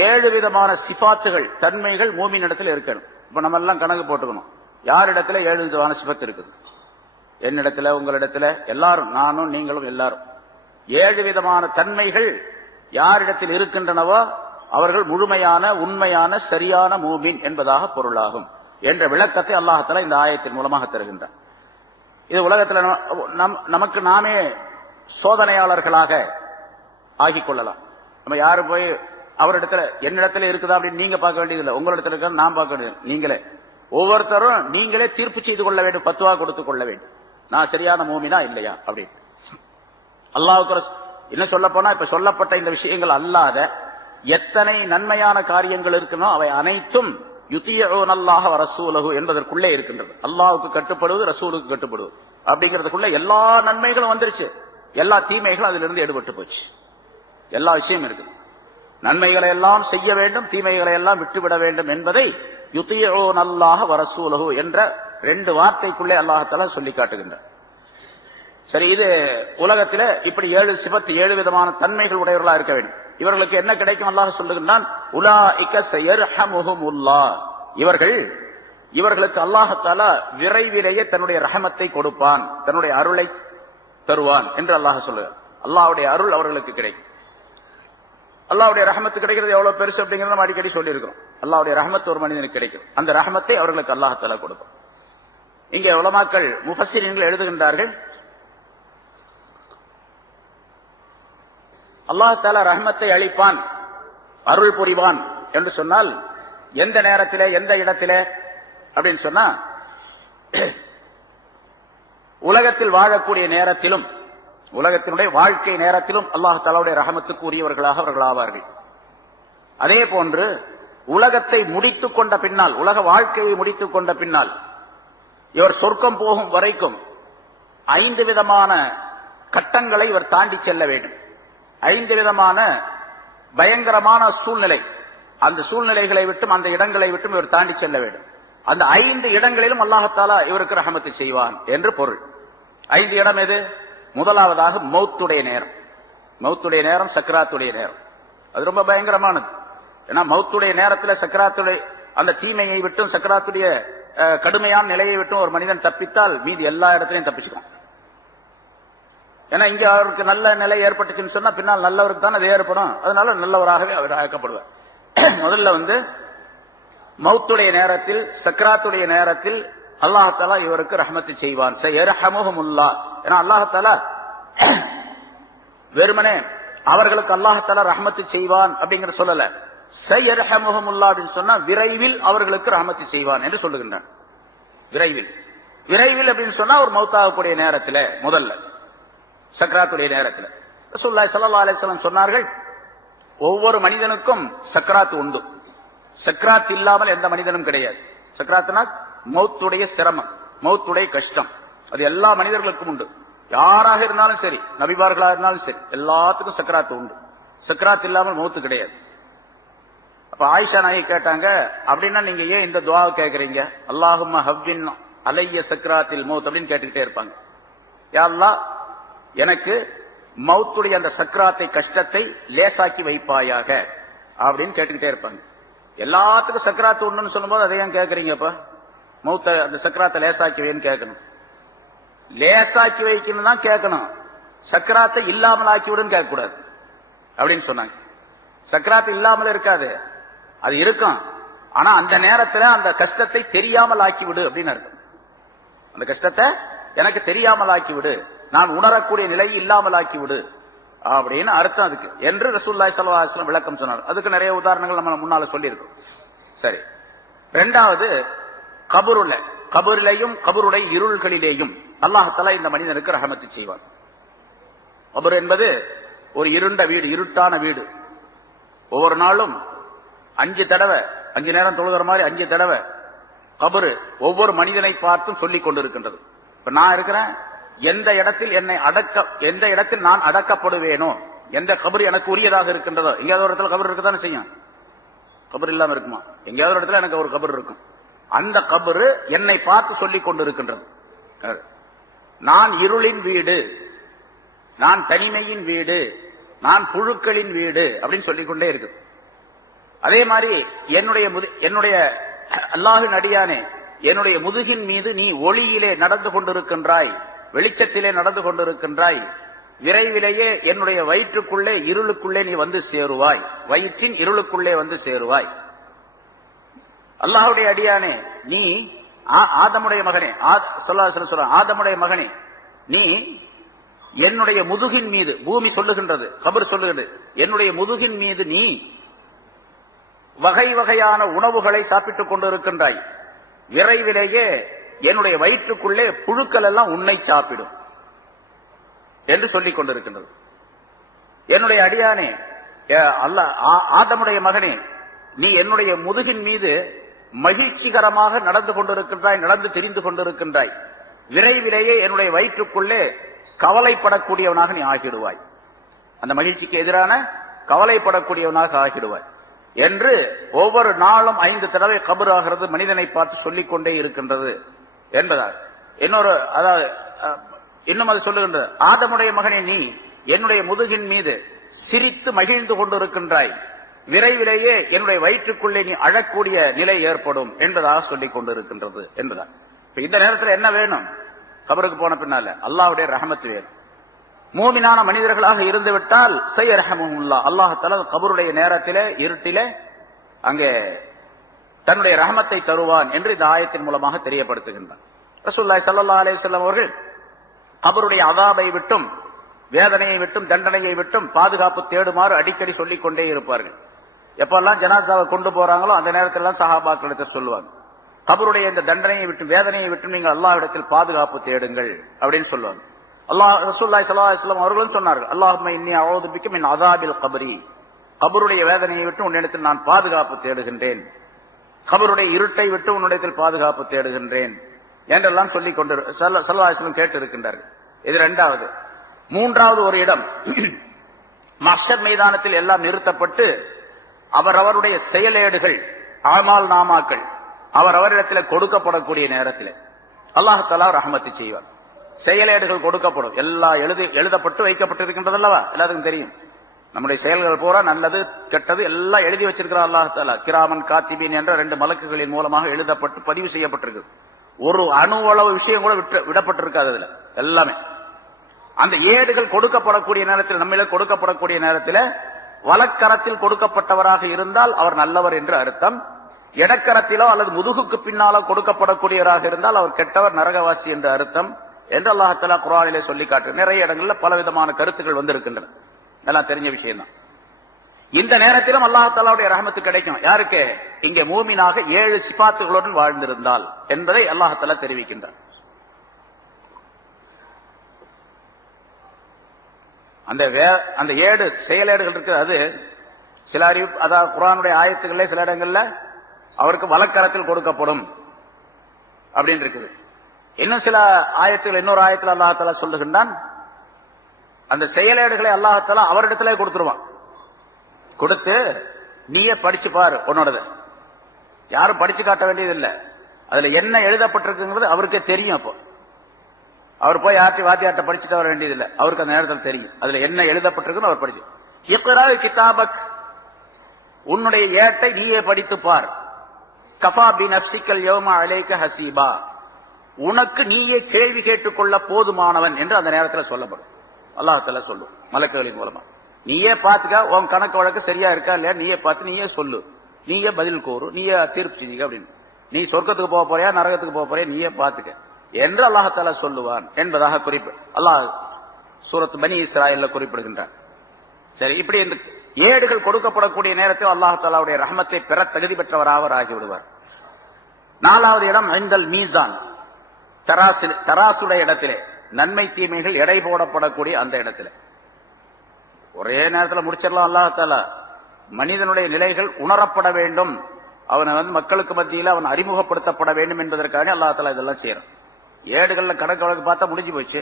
7 விதமான சிபாத்துகள், தன்மைகள் மூமினிடத்தில் இருக்கணும். இப்ப நம்ம எல்லாம் கணக்கு போட்டுக்கணும், யாரிடத்துல 7 விதமான சிபத்து இருக்குது. என்னிடத்துல, உங்களிடத்துல, எல்லாரும், நானும் நீங்களும் எல்லாரும் 7 விதமான தன்மைகள் யாரிடத்தில் இருக்கின்றனவோ அவர்கள் முழுமையான உண்மையான சரியான மூமின் என்பதாக பொருளாகும் என்ற விளக்கத்தை அல்லாஹ் தஆலா இந்த ஆயத்தின் மூலமாக தருகின்றார். இது உலகத்தில் நமக்கு நாமே சோதனையாளர்களாக ஆகிக் கொள்ளலாம். நம்ம யாரு போய் அவரிடத்துல என்னிடத்துல இருக்குதா அப்படின்னு நீங்க பார்க்க வேண்டியதில்லை, உங்களிடத்துல இருக்க நான் பார்க்க வேண்டியது. நீங்களே ஒவ்வொருத்தரும் நீங்களே தீர்ப்பு செய்து கொள்ள வேண்டும், பத்துவா கொடுத்துக் கொள்ள வேண்டும், நான் சரியான மூமினா இல்லையா அப்படின்னு. அல்லாஹ்வுக்கு இன்னும் சொல்ல போனா இப்ப சொல்லப்பட்ட இந்த விஷயங்கள் அல்லாத எத்தனை நன்மையான காரியங்கள் இருக்குனோ அவை அனைத்தும் யுதியூனல்லாஹ வ ரசூலஹு என்பதற்குள்ளே இருக்கின்றது. அல்லாஹ்வுக்கு கட்டுப்படுவது, ரசூலுக்கு கட்டுப்படுவது அப்படிங்கிறதுக்குள்ள எல்லா நன்மைகளும் வந்துருச்சு. எல்லா தீமைகளும் அதிலிருந்து எடுபட்டு போச்சு. எல்லா விஷயம் இருக்கு. நன்மைகளை எல்லாம் செய்ய வேண்டும், தீமைகளை எல்லாம் விட்டுவிட வேண்டும் என்பதை யுதியூனல்லாஹ வ ரசூலஹு என்ற 2 வார்த்தைக்குள்ளே அல்லாஹ் தஆலா சொல்லி காட்டுகின்றார். சரி, இது உலகத்திலே இப்படி 7 சிபத் 7 விதமான தன்மைகள் உடையவர்களா இருக்க வேண்டும். இவர்களுக்கு என்ன கிடைக்கும்? அல்லாஹ் சொல்லுகின்றான், உலாஇக ஸயர்ஹமுஹுமுல்லாஹ், இவர்களுக்கு அல்லாஹ் தஆலா விரைவிலேயே தன்னுடைய ரஹமத்தை கொடுப்பான், தன்னுடைய அருளை தருவான் என்று அல்லாஹ் சொல்லுகிறார். அல்லாஹ்வுடைய அருள் அவர்களுக்கு கிடைக்கும். அல்லாஹ்வுடைய ரஹமத்து கிடைக்கிறது எவ்வளவு பெருசு அப்படிங்கறத நம்ம அடிக்கடி சொல்லி இருக்கிறோம். அல்லாஹ்வுடைய ரஹமத் ஒரு மனிதனுக்கு கிடைக்கும். அந்த ரஹமத்தை அவர்களுக்கு அல்லாஹ் தஆலா கொடுப்பான். இங்கே உலமாக்கள் முஃபஸ்ஸிரீன்கள் எழுதுகின்றார்கள், அல்லாஹ் தஆலா ரஹமத்தை அளிப்பான், அருள் புரிவான் என்று சொன்னால் எந்த நேரத்திலே, எந்த இடத்திலே அப்படின்னு சொன்னா, உலகத்தில் வாழக்கூடிய நேரத்திலும், உலகத்தினுடைய வாழ்க்கை நேரத்திலும் அல்லாஹ் தஆலாவுடைய ரஹமத்துக்கு உரியவர்களாக அவர்கள் ஆவார்கள். அதே போன்று உலகத்தை முடித்துக் கொண்ட பின்னால், உலக வாழ்க்கையை முடித்துக் கொண்ட பின்னால் இவர் சொர்க்கம் போகும் வரைக்கும் 5 விதமான கட்டங்களை இவர் தாண்டி செல்ல வேண்டும். 5 விதமான பயங்கரமான சூழ்நிலை, அந்த சூழ்நிலைகளை விட்டும் அந்த இடங்களை விட்டும் இவர் தாண்டி செல்ல வேண்டும். அந்த 5 இடங்களிலும் அல்லாஹ் தஆலா இவருக்கு ரஹமத்து செய்வான் என்று பொருள். 5 இடம் எது? முதலாவதாக மௌத்துடைய நேரம். மௌத்துடைய நேரம் சக்ராத்துடைய நேரம். அது ரொம்ப பயங்கரமானது. ஏன்னா மௌத்துடைய நேரத்தில் சக்ராத்துடைய அந்த தீமையை விட்டும், சக்ராத்துடைய கடுமையான நிலையை விட்டும் ஒரு மனிதன் தப்பித்தால் மீதி எல்லா இடத்திலையும் தப்பிச்சுக்கும். ஏன்னா இங்க அவருக்கு நல்ல நிலை ஏற்பட்டுச்சுன்னு சொன்னா பின்னால் நல்லவருக்கு தான் அது ஏற்படும். அதனால நல்லவராகவே அவர் ஆக்கப்படுவார். முதல்ல மௌத்துடைய நேரத்தில், சக்ராத்துடைய நேரத்தில் அல்லாஹ் தஆலா இவருக்கு ரஹமத்து செய்வான். ஸயர்ஹமுஹுமுல்லாஹ். ஏன்னா அல்லாஹ் தஆலா வெறுமனே அவர்களுக்கு அல்லாஹ் தஆலா ரஹமத்து செய்வான் அப்படிங்கிற சொல்லல. ஸயர்ஹமுஹுமுல்லாஹ் அப்படின்னு சொன்னா விரைவில் அவர்களுக்கு ரஹமத்து செய்வான் என்று சொல்லுகின்றான். விரைவில் அப்படின்னு சொன்னா ஒரு மௌத்தாகக்கூடிய நேரத்தில், முதல்ல சக்ராத்துடைய நேரத்தில். ரசூலுல்லாஹி ஸல்லல்லாஹு அலைஹி வஸல்லம் சொன்னார்கள், ஒவ்வொரு மனிதனுக்கும் சக்ராத் உண்டு. சக்ராத் இல்லாமல் எந்த மனிதனும் கிடையாது. சக்ராத்னா மௌத்துடைய சிரமம், மௌத்துடைய கஷ்டம். அது எல்லா மனிதர்களுக்கும் உண்டு. யாராக இருந்தாலும் சரி, நபிமார்களாக இருந்தாலும் சரி, எல்லாத்துக்கும் சக்ராத் உண்டு. சக்ராத் இல்லாமல் மௌத்து கிடையாது. அப்ப ஆயிஷா நாயகி கேட்டாங்க, அப்படின்னா நீங்க ஏன் இந்த துஆவை கேட்கறீங்க? அல்லாஹும்ம ஹவ்வின் அலைய சக்ராத்தில் மௌத் அப்படின்னு கேட்டுக்கிட்டே இருப்பாங்க. யா அல்லாஹ், எனக்கு மௌத்துடைய அந்த சக்ராத்தை, கஷ்டத்தை லேசாக்கி வைப்பாயாக அப்படின்னு கேட்டுக்கிட்டே இருப்பாங்க. எல்லாத்துக்கும் சக்ராத்து உண்டுன்னு சொல்லும்போது அதை ஏன் கேட்கறீங்கப்ப? மௌத்த அந்த சக்ராத்தை லேசாக்கி வைன்னு கேட்கணும். லேசாக்கி வைக்கணும் தான் கேட்கணும். சக்ராத்தை இல்லாமல் ஆக்கி விடுன்னு கேட்கக்கூடாது அப்படின்னு சொன்னாங்க. சக்ராத்து இல்லாமல் இருக்காது, அது இருக்கும். ஆனா அந்த நேரத்துல அந்த கஷ்டத்தை தெரியாமல் ஆக்கிவிடு அப்படின்னு அர்த்தம். அந்த கஷ்டத்தை எனக்கு தெரியாமல் ஆக்கிவிடு, நான் உணரக்கூடிய நிலை இல்லாமல் ஆக்கிவிடு அப்படின்னு அர்த்தம் அதுக்கு என்று ரசூலுல்லாஹி ஸல்லல்லாஹு அலைஹி வஸல்லம் விளக்கம் சொன்னார். அதுக்கு நிறைய உதாரணங்கள் நம்ம முன்னால சொல்லியிருக்கோம். சரி, 2வது கபரிலேயும் கபருடைய இருள்களிலேயும் அல்லாஹ் தஆலா இந்த மனிதனுக்கு ரஹமத்து செய்வான். கபர் என்பது ஒரு இருண்ட வீடு, இருட்டான வீடு. ஒவ்வொரு நாளும் 5 தடவை, 5 நேரம் தொழுகிற மாதிரி 5 தடவை கபரு ஒவ்வொரு மனிதனை பார்த்தும் சொல்லிக் கொண்டிருக்கின்றது. இப்ப நான் இருக்கிறேன், எந்த இடத்தில் நான் அடக்கப்படுவேனோ, எந்த கபர் எனக்கு உரியதாக இருக்கின்றதோ, எங்கேயாவது ஒரு இடத்துல கபர் இருக்குதானே செய்யும்? கபர் இல்லாம இருக்குமா? எங்கேயாவது ஒரு இடத்துல எனக்கு ஒரு கபர் இருக்கும். அந்த கபரு என்னை பார்த்து சொல்லிக் கொண்டிருக்கின்றது. நான் இருளின் வீடு, நான் தனிமையின் வீடு, நான் புழுக்களின் வீடு அப்படின்னு சொல்லிக்கொண்டே இருக்கு. அதே மாதிரி என்னுடைய அல்லாஹ்வின் அடியானே, என்னுடைய முதுகின் மீது நீ ஒளியிலே நடந்து கொண்டிருக்கின்றாய், வெளிச்சத்திலே நடந்து கொண்டிருக்கின்றாய், விரைவிலேயே என்னுடைய வயிற்றுக்குள்ளே இருளுக்குள்ளே நீ வந்து சேருவாய், வயிற்றின் இருளுக்குள்ளே வந்து சேருவாய். அல்லாஹ்வுடைய அடியானே, நீ ஆதமுடைய மகனே, ஆதமுடைய மகனே, நீ என்னுடைய முதுகின் மீது, பூமி சொல்லுகின்றது, கபர் சொல்லுகிறது, என்னுடைய முதுகின் மீது நீ வகை வகையான உணவுகளை சாப்பிட்டுக் கொண்டிருக்கின்றாய், விரைவிலேயே என்னுடைய வயிற்றுக்குள்ளே புழுக்கள் எல்லாம் உன்னை சாப்பிடும். என்று சொல்லிக் கொண்டிருக்கின்றது. என்னுடைய அடியானே, அல்லாஹ் ஆதமுடைய மகனே, நீ என்னுடைய முதுகின் மீது மகிழ்ச்சிகரமாக நடந்து கொண்டிருக்கின்றாய், நடந்து திரிந்து கொண்டிருக்கின்றாய். விரைவிலேயே என்னுடைய வயிற்றுக்குள்ளே கவலைப்படக்கூடியவனாக நீ ஆகிடுவாய். அந்த மகிழ்ச்சிக்கு எதிரான கவலைப்படக்கூடியவனாக ஆகிடுவாய் என்று ஒவ்வொரு நாளும் 5 தடவை கபர் ஆகிறது மனிதனை பார்த்து சொல்லிக் கொண்டே இருக்கின்றது என்பதால் இன்னொரு, அதாவது இன்னும் அது சொல்லுகின்றது, ஆதமுடைய மகனே, நீ என்னுடைய முதுகின் மீது சிரித்து மகிழ்ந்து கொண்டிருக்கின்றாய். விரைவிலேயே என்னுடைய வயிற்றுக்குள்ளே நீ அழக்கூடிய நிலை ஏற்படும் என்பதாக சொல்லிக் கொண்டிருக்கின்றது என்பதால். இந்த நேரத்தில் என்ன வேணும்? கபருக்கு போன பின்னால அல்லாஹ்வுடைய ரஹமத் வேணும். மூமினான மனிதர்களாக இருந்துவிட்டால் ஸயர்ஹமுல்லாஹ், அல்லாஹ் தஆலா கபருடைய நேரத்திலே, இருட்டிலே அங்கே தன்னுடைய ரஹமத்தை தருவான் என்று இந்த ஆயத்தின் மூலமாக தெரியப்படுத்துகின்றார். ரசூலுல்லாஹி ஸல்லல்லாஹு அலைஹி வஸல்லம் அவர்கள் கபருடைய அஸாபை விட்டும், வேதனையை விட்டும், தண்டனையை விட்டும் பாதுகாப்பு தேடுமாறு அடிக்கடி சொல்லிக் கொண்டே இருப்பார்கள். எப்பெல்லாம் ஜனாசாவை கொண்டு போறாங்களோ அந்த நேரத்தில் சஹாபாக்களிடத்தில் சொல்லுவாங்க, கபருடைய இந்த தண்டனையை விட்டு, வேதனையை விட்டு நீங்கள் அல்லாஹ்விடத்தில் பாதுகாப்பு தேடுங்கள் அப்படின்னு சொல்லுவாங்க. ரசூலுல்லாஹி ஸல்லல்லாஹு அலைஹி வஸல்லம் அவர்களும் சொன்னார்கள், அல்லாஹும்ம இன்னி அஊது பிக்க மின் அஸாபில் கப்ரி, கபருடைய வேதனையை விட்டு உன்னிடத்தில் நான் பாதுகாப்பு தேடுகின்றேன், கபருடைய இருட்டை விட்டு உன்னிடத்தில் பாதுகாப்பு தேடுகின்றேன் என்றெல்லாம் சொல்லிக் கொண்டு ஸல்லல்லாஹு அலைஹி வஸல்லம் கேட்டு இருக்கின்றார்கள். இது இரண்டாவது. மூன்றாவது ஒரு இடம், மஹ்ஷர் மைதானத்தில் எல்லாம் நிறுத்தப்பட்டு அவரவருடைய செயலேடுகள், அமால் நாமாக்கள் அவரவரிடத்தில் கொடுக்கப்படக்கூடிய நேரத்தில் அல்லாஹ் தஆலா ரஹமத்து செய்வார். செயலேடுகள் கொடுக்கப்படும், எல்லாம் எழுதப்பட்டு வைக்கப்பட்டிருக்கின்றது அல்லவா, எல்லாருக்கும் தெரியும். நம்முடைய செயல்கள் பூரா நல்லது கெட்டது எல்லாம் எழுதி வச்சிருக்கிறார் அல்லாஹ் தஆலா. கிராமன் காத்திபீன் என்ற 2 மலக்குகளின் மூலமாக எழுதப்பட்டு பதிவு செய்யப்பட்டிருக்கு. ஒரு அணுவளவு விஷயம் கூட விடப்பட்டிருக்காது அதுல எல்லாமே. அந்த ஏடுகள் கொடுக்கப்படக்கூடிய நேரத்தில், நம்மள கொடுக்கப்படக்கூடிய நேரத்தில் வலக்கரத்தில் கொடுக்கப்பட்டவராக இருந்தால் அவர் நல்லவர் என்று அர்த்தம். இடக்கரத்திலோ அல்லது முதுகுக்கு பின்னாலோ கொடுக்கப்படக்கூடியவராக இருந்தால் அவர் கெட்டவர், நரகவாசி என்று அர்த்தம் என்று அல்லாஹ் தஆலா குர்ஆனிலே சொல்லி காட்டு. நிறைய இடங்கள்ல பல விதமான கருத்துக்கள் வந்திருக்கின்றன, நல்லா தெரிஞ்ச விஷயம் தான். இந்த நேரத்திலும் அல்லாஹ் தஆலாவுடைய ரஹமத்து கிடைக்கும். யாருக்கு? இங்கே மூமினாக 7 சிபாத்துகளுடன் வாழ்ந்திருந்தால் என்பதை அல்லாஹ் தஆலா தெரிவிக்கின்றார். அந்த 7 செயலேடுகள் இருக்கு. அது சில அறிவு, அதாவது குர்ஆனுடைய ஆயத்துக்களே சில இடங்கள்ல அவருக்கு வலக்கரத்தில் கொடுக்கப்படும் அப்படின்னு இருக்குது. இன்னும் சில ஆயத்துகள், இன்னொரு ஆயத்தில் அல்லாஹ் தஆலா சொல்லுகின்றான், அந்த செயலேடுகளை அல்லாஹ் தஆலா அவரிடத்திலே கொடுத்துருவான். கொடுத்து நீயே படிச்சு பாரு உன்னோடது, யாரும் படிச்சு காட்ட வேண்டியதில்லை. அதுல என்ன எழுதப்பட்டிருக்குங்கிறது அவருக்கே தெரியும். அப்போ அவர் போய் வாத்தியார்ட்ட படிச்சுட்டு வர வேண்டியதில்லை, அவருக்கு அந்த நேரத்தில் தெரியும் அதுல என்ன எழுதப்பட்டிருக்குன்னு அவர் படிச்சு. இக்ரா கிதாபக், உன்னுடைய ஏட்டை நீயே படித்து பார். கஃபா பி நஃப்ஸிகல் யௌம அலைக ஹஸீபா, உனக்கு நீயே கேள்வி கேட்டுக்கொள்ள போதுமானவன் என்று அந்த நேரத்தில் சொல்லப்படும். அல்லாஹ் தஆலா சொல்லும் மலக்குகளின் மூலமா, நீயே பார்த்துக்க, உன் கணக்கு வழக்கு சரியா இருக்கா இல்லையா நீயே பார்த்து நீயே சொல்லு, நீயே பதில் கூறு, நீயே தீர்ப்பு செஞ்சுக்க அப்படின்னு. நீ சொர்க்கத்துக்கு போக போறியா நரகத்துக்கு போக போறியா நீயே பார்த்துக்க என்று அல்லாஹ் தஆலா சொல்லுவான் என்பதாக அல்லாஹ் சூரத் பனி இஸ்ராயல்ல குறிப்பிடுகின்றான். சரி, இப்படி இந்த ஏடுகள் கொடுக்கப்படக்கூடிய நேரத்தில் அல்லாஹ் தஆலாவுடைய ரஹமத்தை பெற தகுதி பெற்றவராக ஆகிவிடுவார். 4வது இடம் இந்தல் மீசான், தராசுடைய இடத்திலே, நன்மை தீமைகள் எடை போடப்படக்கூடிய அந்த இடத்திலே. ஒரே நேரத்தில் முடிச்சிடலாம். அல்லாஹ் தஆலா மனிதனுடைய நிலைகள் உணரப்பட வேண்டும், அவன் மக்களுக்கு மத்தியில் அவன் அறிமுகப்படுத்தப்பட வேண்டும் என்பதற்காக அல்லாஹ் தஆலா இதெல்லாம் செய்யறான். ஏடுகள்ல கணக்கு வழக்கு பார்த்தா முடிஞ்சு போச்சு.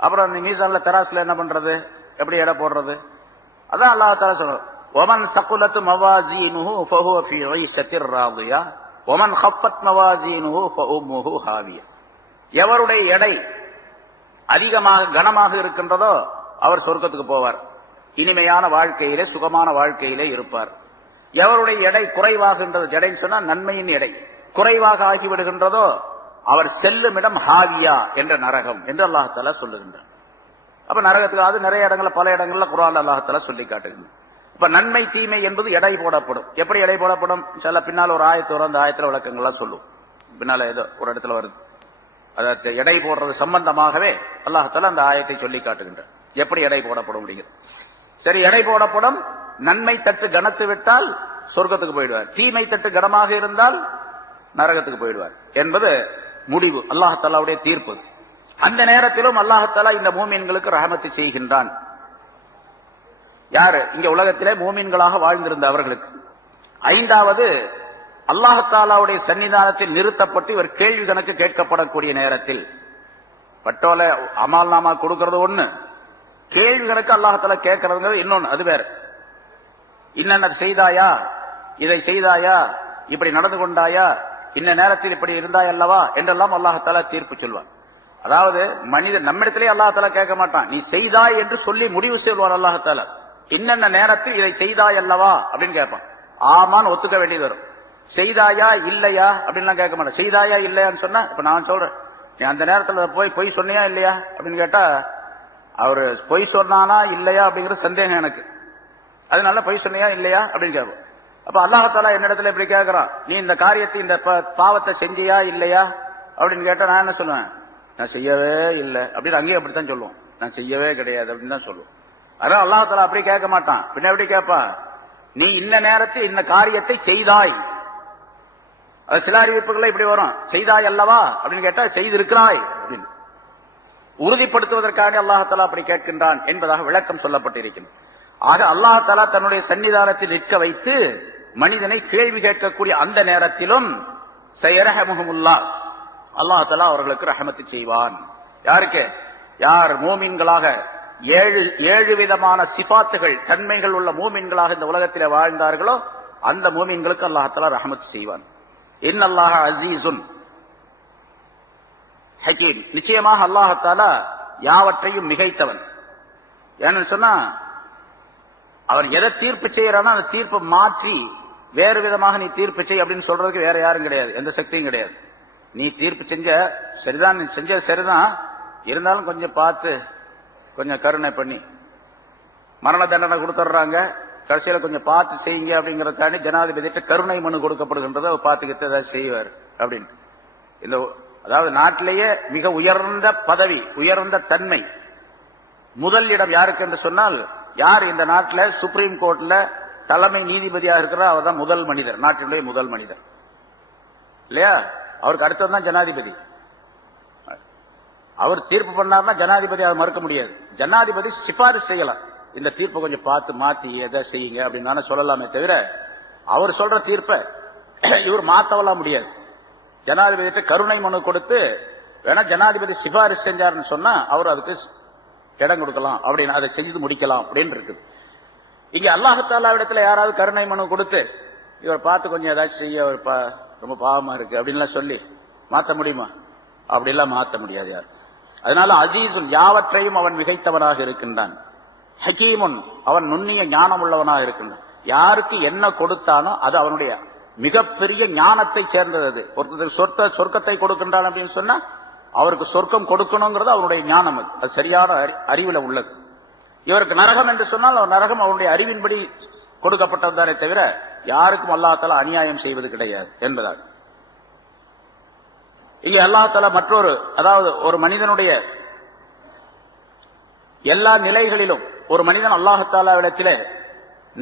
அப்புறம் அந்த மீசான்ல தராசுல என்ன பண்றது, எப்படி எடை போடுறது? அதான் அல்லாஹ் தஆலா சொல்றான், ஒமன் சகுலத் மவாசீனுஹு ஃபஹுவ ஃபீ ஈஷத்திர் ராதியா ஒமன் ஹஃபத் மவாசீனுஹு ஃபஉம்முஹு ஹாவியா. எவருடைய எடை அதிகமாக கனமாக இருக்கின்றதோ அவர் சொர்க்கத்துக்கு போவார், இனிமையான வாழ்க்கையிலே சுகமான வாழ்க்கையிலே இருப்பார். எவருடைய எடை குறைவாகின்றது, எடைன்னு சொன்னா நன்மையின் எடை குறைவாக ஆகிவிடுகின்றதோ அவர் செல்லும் இடம் ஹாவியா என்ற நரகம் என்று அல்லாஹ் தஆலா சொல்லுகின்றார். அப்ப நரகத்துக்கு அது நிறைய இடங்கள்ல, பல இடங்கள்ல குர்ஆன்ல அல்லாஹ் தஆலா சொல்லி காட்டுகின்றார். இப்ப நன்மை தீமை என்பது எடை போடப்படும். எப்படி எடை போடப்படும்? சில பின்னால் ஒரு ஆயத்து வரும், அந்த ஆயத்துல விளக்கங்கள்லாம் சொல்லும். பின்னால ஏதோ ஒரு இடத்துல வருது, அதற்கு எடை போடுறது சம்பந்தமாகவே அல்லாஹ் தஆலா அந்த ஆயத்தை சொல்லி காட்டுகின்றார், எப்படி எடை போடப்படும் அப்படிங்கிறது. சரி, எடை போடப்படும். நன்மை தட்டு கனத்து விட்டால் சொர்க்கத்துக்கு போயிடுவார், தீமை தட்டு கனமாக இருந்தால் நரகத்துக்கு போயிடுவார் என்பது முடிவு, அல்லாஹ் தஆலாவுடைய தீர்ப்பு. அந்த நேரத்திலும் அல்லாஹ்தஆலா இந்த மூமின்களுக்கு ரஹமத்து செய்கின்றான். யாரு? இங்க உலகத்திலே மூமின்களாக வாழ்ந்திருந்த அவர்களுக்கு. ஐந்தாவது, அல்லாஹ்தஆலாவுடைய சன்னிதானத்தில் நிறுத்தப்பட்டு இவர் கேள்வி கணக்கு கேட்கப்படக்கூடிய நேரத்தில், பட்டோல அமால் நாமா கொடுக்கிறது ஒண்ணு, கேள்வி கணக்கு அல்லாஹ்தஆலா கேட்கறதுங்கிறது இன்னொன்னு, அது வேற. இன்னென்ன செய்தாயா, இதை செய்தாயா, இப்படி நடந்து கொண்டாயா, இந்த நேரத்தில் இப்படி இருந்தாய் அல்லவா என்றெல்லாம் அல்லாஹ்தஆலா தீர்ப்பு சொல்வார். அதாவது மனிதன் நம்மிடத்திலே அல்லாஹ்தஆலா கேட்க மாட்டான், நீ செய்தாய் என்று சொல்லி முடிவு செய்வார் அல்லாஹ்தஆலா. இன்னென்ன நேரத்தில் இதை செய்தாய் அல்லவா அப்படின்னு கேட்பான். ஆமான்னு ஒத்துக்க வேண்டியது வரும். செய்தாயா இல்லையா அப்படின்லாம் கேட்க மாட்டேன். செய்தாயா இல்லையான்னு சொன்னா, இப்ப நான் சொல்றேன், நீ அந்த நேரத்துல போய் பொய் சொன்னியா இல்லையா அப்படின்னு கேட்டா, அவரு பொய் சொன்னானா இல்லையா அப்படிங்கிற சந்தேகம் எனக்கு, அதனால பொய் சொன்னியா இல்லையா அப்படின்னு கேட்போம். அப்ப அல்லாஹ்தஆலா என்னிடத்துல இப்படி கேட்கிறான், நீ இந்த காரியத்தை இந்த பாவத்தை செஞ்சியா இல்லையா அப்படின்னு கேட்டா நான் என்ன சொல்லுவேன், நான் செய்யவே இல்லை அப்படின்னு. அங்கேயும் அப்படித்தான் சொல்லுவோம், நான் செய்யவே கிடையாது அப்படின்னு தான் சொல்லுவோம். அதான் அல்லாஹ்தஆலா அப்படி கேட்க மாட்டான். பின்ன எப்படி கேட்பான், நீ இந்த நேரத்தில் இந்த காரியத்தை செய்தாய். அது சில அறிவிப்புகள் இப்படி வரும், செய்தாய் அல்லவா அப்படின்னு கேட்டா செய்திருக்கிறாய் அப்படின்னு உறுதிப்படுத்துவதற்காக அல்லாஹ்தஆலா அப்படி கேட்கின்றான் என்பதாக விளக்கம் சொல்லப்பட்டிருக்கிறது. ஆக அல்லாஹ்தஆலா தன்னுடைய சன்னிதானத்தில் நிற்க வைத்து மனிதனை கேள்வி கேட்கக்கூடிய அந்த நேரத்திலும் சயரஹமுஹுல்லாஹ், அல்லாஹ்தஆலா அவர்களுக்கு ரஹமத்து செய்வான். யாருக்கு? யார் மூமின்களாக ஏழு விதமான சிபாத்துகள், தன்மைகள் உள்ள மூமின்களாக இந்த உலகத்திலே வாழ்ந்தார்களோ அந்த மூமின்களுக்கு அல்லாஹ்தஆலா ரஹமத்து செய்வான். இன்னல்லாஹ அஸீஸுன் ஹகீம், நிச்சயமாக அல்லாஹ்தஆலா யாவற்றையும் மிகைத்தவன். ஏன்னு சொன்னா, அவன் எதை தீர்ப்பு செய்யறானோ அந்த தீர்ப்பை மாற்றி வேறு விதமாக நீ தீர்ப்பு செய் அப்படின்னு சொல்றதுக்கு வேற யாரும் கிடையாது, எந்த சக்தியும் கிடையாது. நீ தீர்ப்பு செஞ்ச சரிதான், நீ செஞ்ச சரிதான், இருந்தாலும் கொஞ்சம் பார்த்து கொஞ்சம் கருணை பண்ணி மரண தண்டனை கொடுத்துட்றாங்க, கடைசியில கொஞ்சம் பார்த்து செய்யுங்க அப்படிங்கறதுக்காண்டி ஜனாதிபதிட்டு கருணை மனு கொடுக்கப்படுகின்றதை பார்த்துக்கிட்டு ஏதாவது செய்வார் அப்படின்னு. இந்த அதாவது நாட்டிலேயே மிக உயர்ந்த பதவி, உயர்ந்த தன்மை, முதல் இடம் யாருக்கு என்று சொன்னால், யார் இந்த நாட்டில் சுப்ரீம் கோர்ட்ல தலைமை நீதிபதியாக இருக்கிறார் அவர் தான் முதல் மனிதர், நாட்டினுடைய முதல் மனிதர் இல்லையா? அவருக்கு அடுத்ததுதான் ஜனாதிபதி. அவர் தீர்ப்பு பண்ணார்னா ஜனாதிபதி அதை மறுக்க முடியாது. ஜனாதிபதி சிபாரிசு செய்யலாம், இந்த தீர்ப்பை கொஞ்சம் பார்த்து மாத்தி எதை செய்யுங்க அப்படின்னு சொல்லலாமே தவிர அவர் சொல்ற தீர்ப்பை இவர் மாத்தவலாம் முடியாது. ஜனாதிபதி கருணை மனு கொடுத்து வேணா ஜனாதிபதி சிபாரிசு செஞ்சாருன்னு சொன்னா அவர் அதுக்கு இடம் கொடுக்கலாம், அப்படின்னு அதை செய்து முடிக்கலாம் அப்படின்னு இருக்குது. இங்க அல்லாஹ்தஆலா இடத்துல யாராவது கருணை மனு கொடுத்து இவர் பார்த்து கொஞ்சம் ஏதாச்சும் செய்ய ரொம்ப பாவமா இருக்கு அப்படின்லாம் சொல்லி மாத்த முடியுமா? அப்படிலாம் மாத்த முடியாது யார். அதனால அசீசுன், யாவற்றையும் அவன் மிகைத்தவனாக இருக்கின்றான். ஹக்கீமுன், அவன் நுண்ணிய ஞானம் உள்ளவனாக இருக்கின்றான். யாருக்கு என்ன கொடுத்தானோ அது அவனுடைய மிகப்பெரிய ஞானத்தை சேர்ந்தது. ஒருத்தர் சொர்க்கத்தை கொடுக்கின்றான் அப்படின்னு சொன்னா அவருக்கு சொர்க்கம் கொடுக்கணுங்கிறது அவனுடைய ஞானம், அது சரியான அறிவுல உள்ளது. இவருக்கு நரகம் என்று சொன்னால் அவர் நரகம் அவனுடைய அறிவின்படி கொடுக்கப்பட்டதுதானே தவிர யாருக்கும் அல்லாஹ்தஆலா அநியாயம் செய்வது கிடையாது என்பதாக. இங்கே அல்லாஹ்தஆலா மற்றொரு, அதாவது ஒரு மனிதனுடைய எல்லா நிலைகளிலும் ஒரு மனிதன் அல்லாஹ்தஆலாவிடத்திலே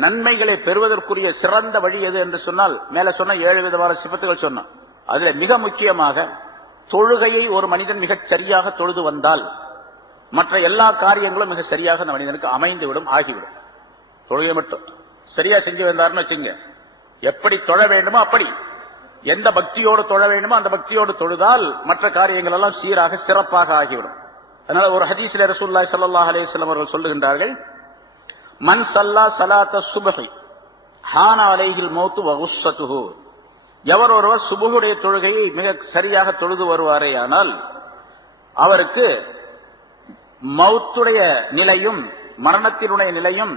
நன்மைகளை பெறுவதற்குரிய சிறந்த வழி எது என்று சொன்னால், மேல சொன்ன 7 விதமான சிபத்துகள் சொன்னான். அதுல மிக முக்கியமாக தொழுகையை ஒரு மனிதன் மிகச் சரியாக தொழுது வந்தால் மற்ற எல்லா காரியங்களும் மிக சரியாக அந்த மனிதனுக்கு அமைந்துவிடும், ஆகிவிடும். தொழுகை மட்டும் சரியா செஞ்சு வந்தாருன்னு வச்சுங்க, எப்படி தொழ வேண்டுமோ அப்படி, எந்த பக்தியோடு தொழ வேண்டுமோ அந்த பக்தியோடு தொழுதால் மற்ற காரியங்கள் எல்லாம் சீராக சிறப்பாக ஆகிவிடும். அதனால ஒரு ஹதீஸ்ல ரசூலுல்லாஹி ஸல்லல்லாஹு அலைஹி வஸல்லம் அவர்கள் சொல்லுகின்றார்கள், மன் ஸல்லா ஸலாத்த சுப்ஹி ஹான அலைஹில் மௌத் வ குஸ்ஸத்துஹு, எவர் ஒருவர் சுபுஹுடைய தொழுகையை மிக சரியாக தொழுது வருவாரேயானால் அவருக்கு மௌத்துடைய நிலையும் மரணத்தினுடைய நிலையும்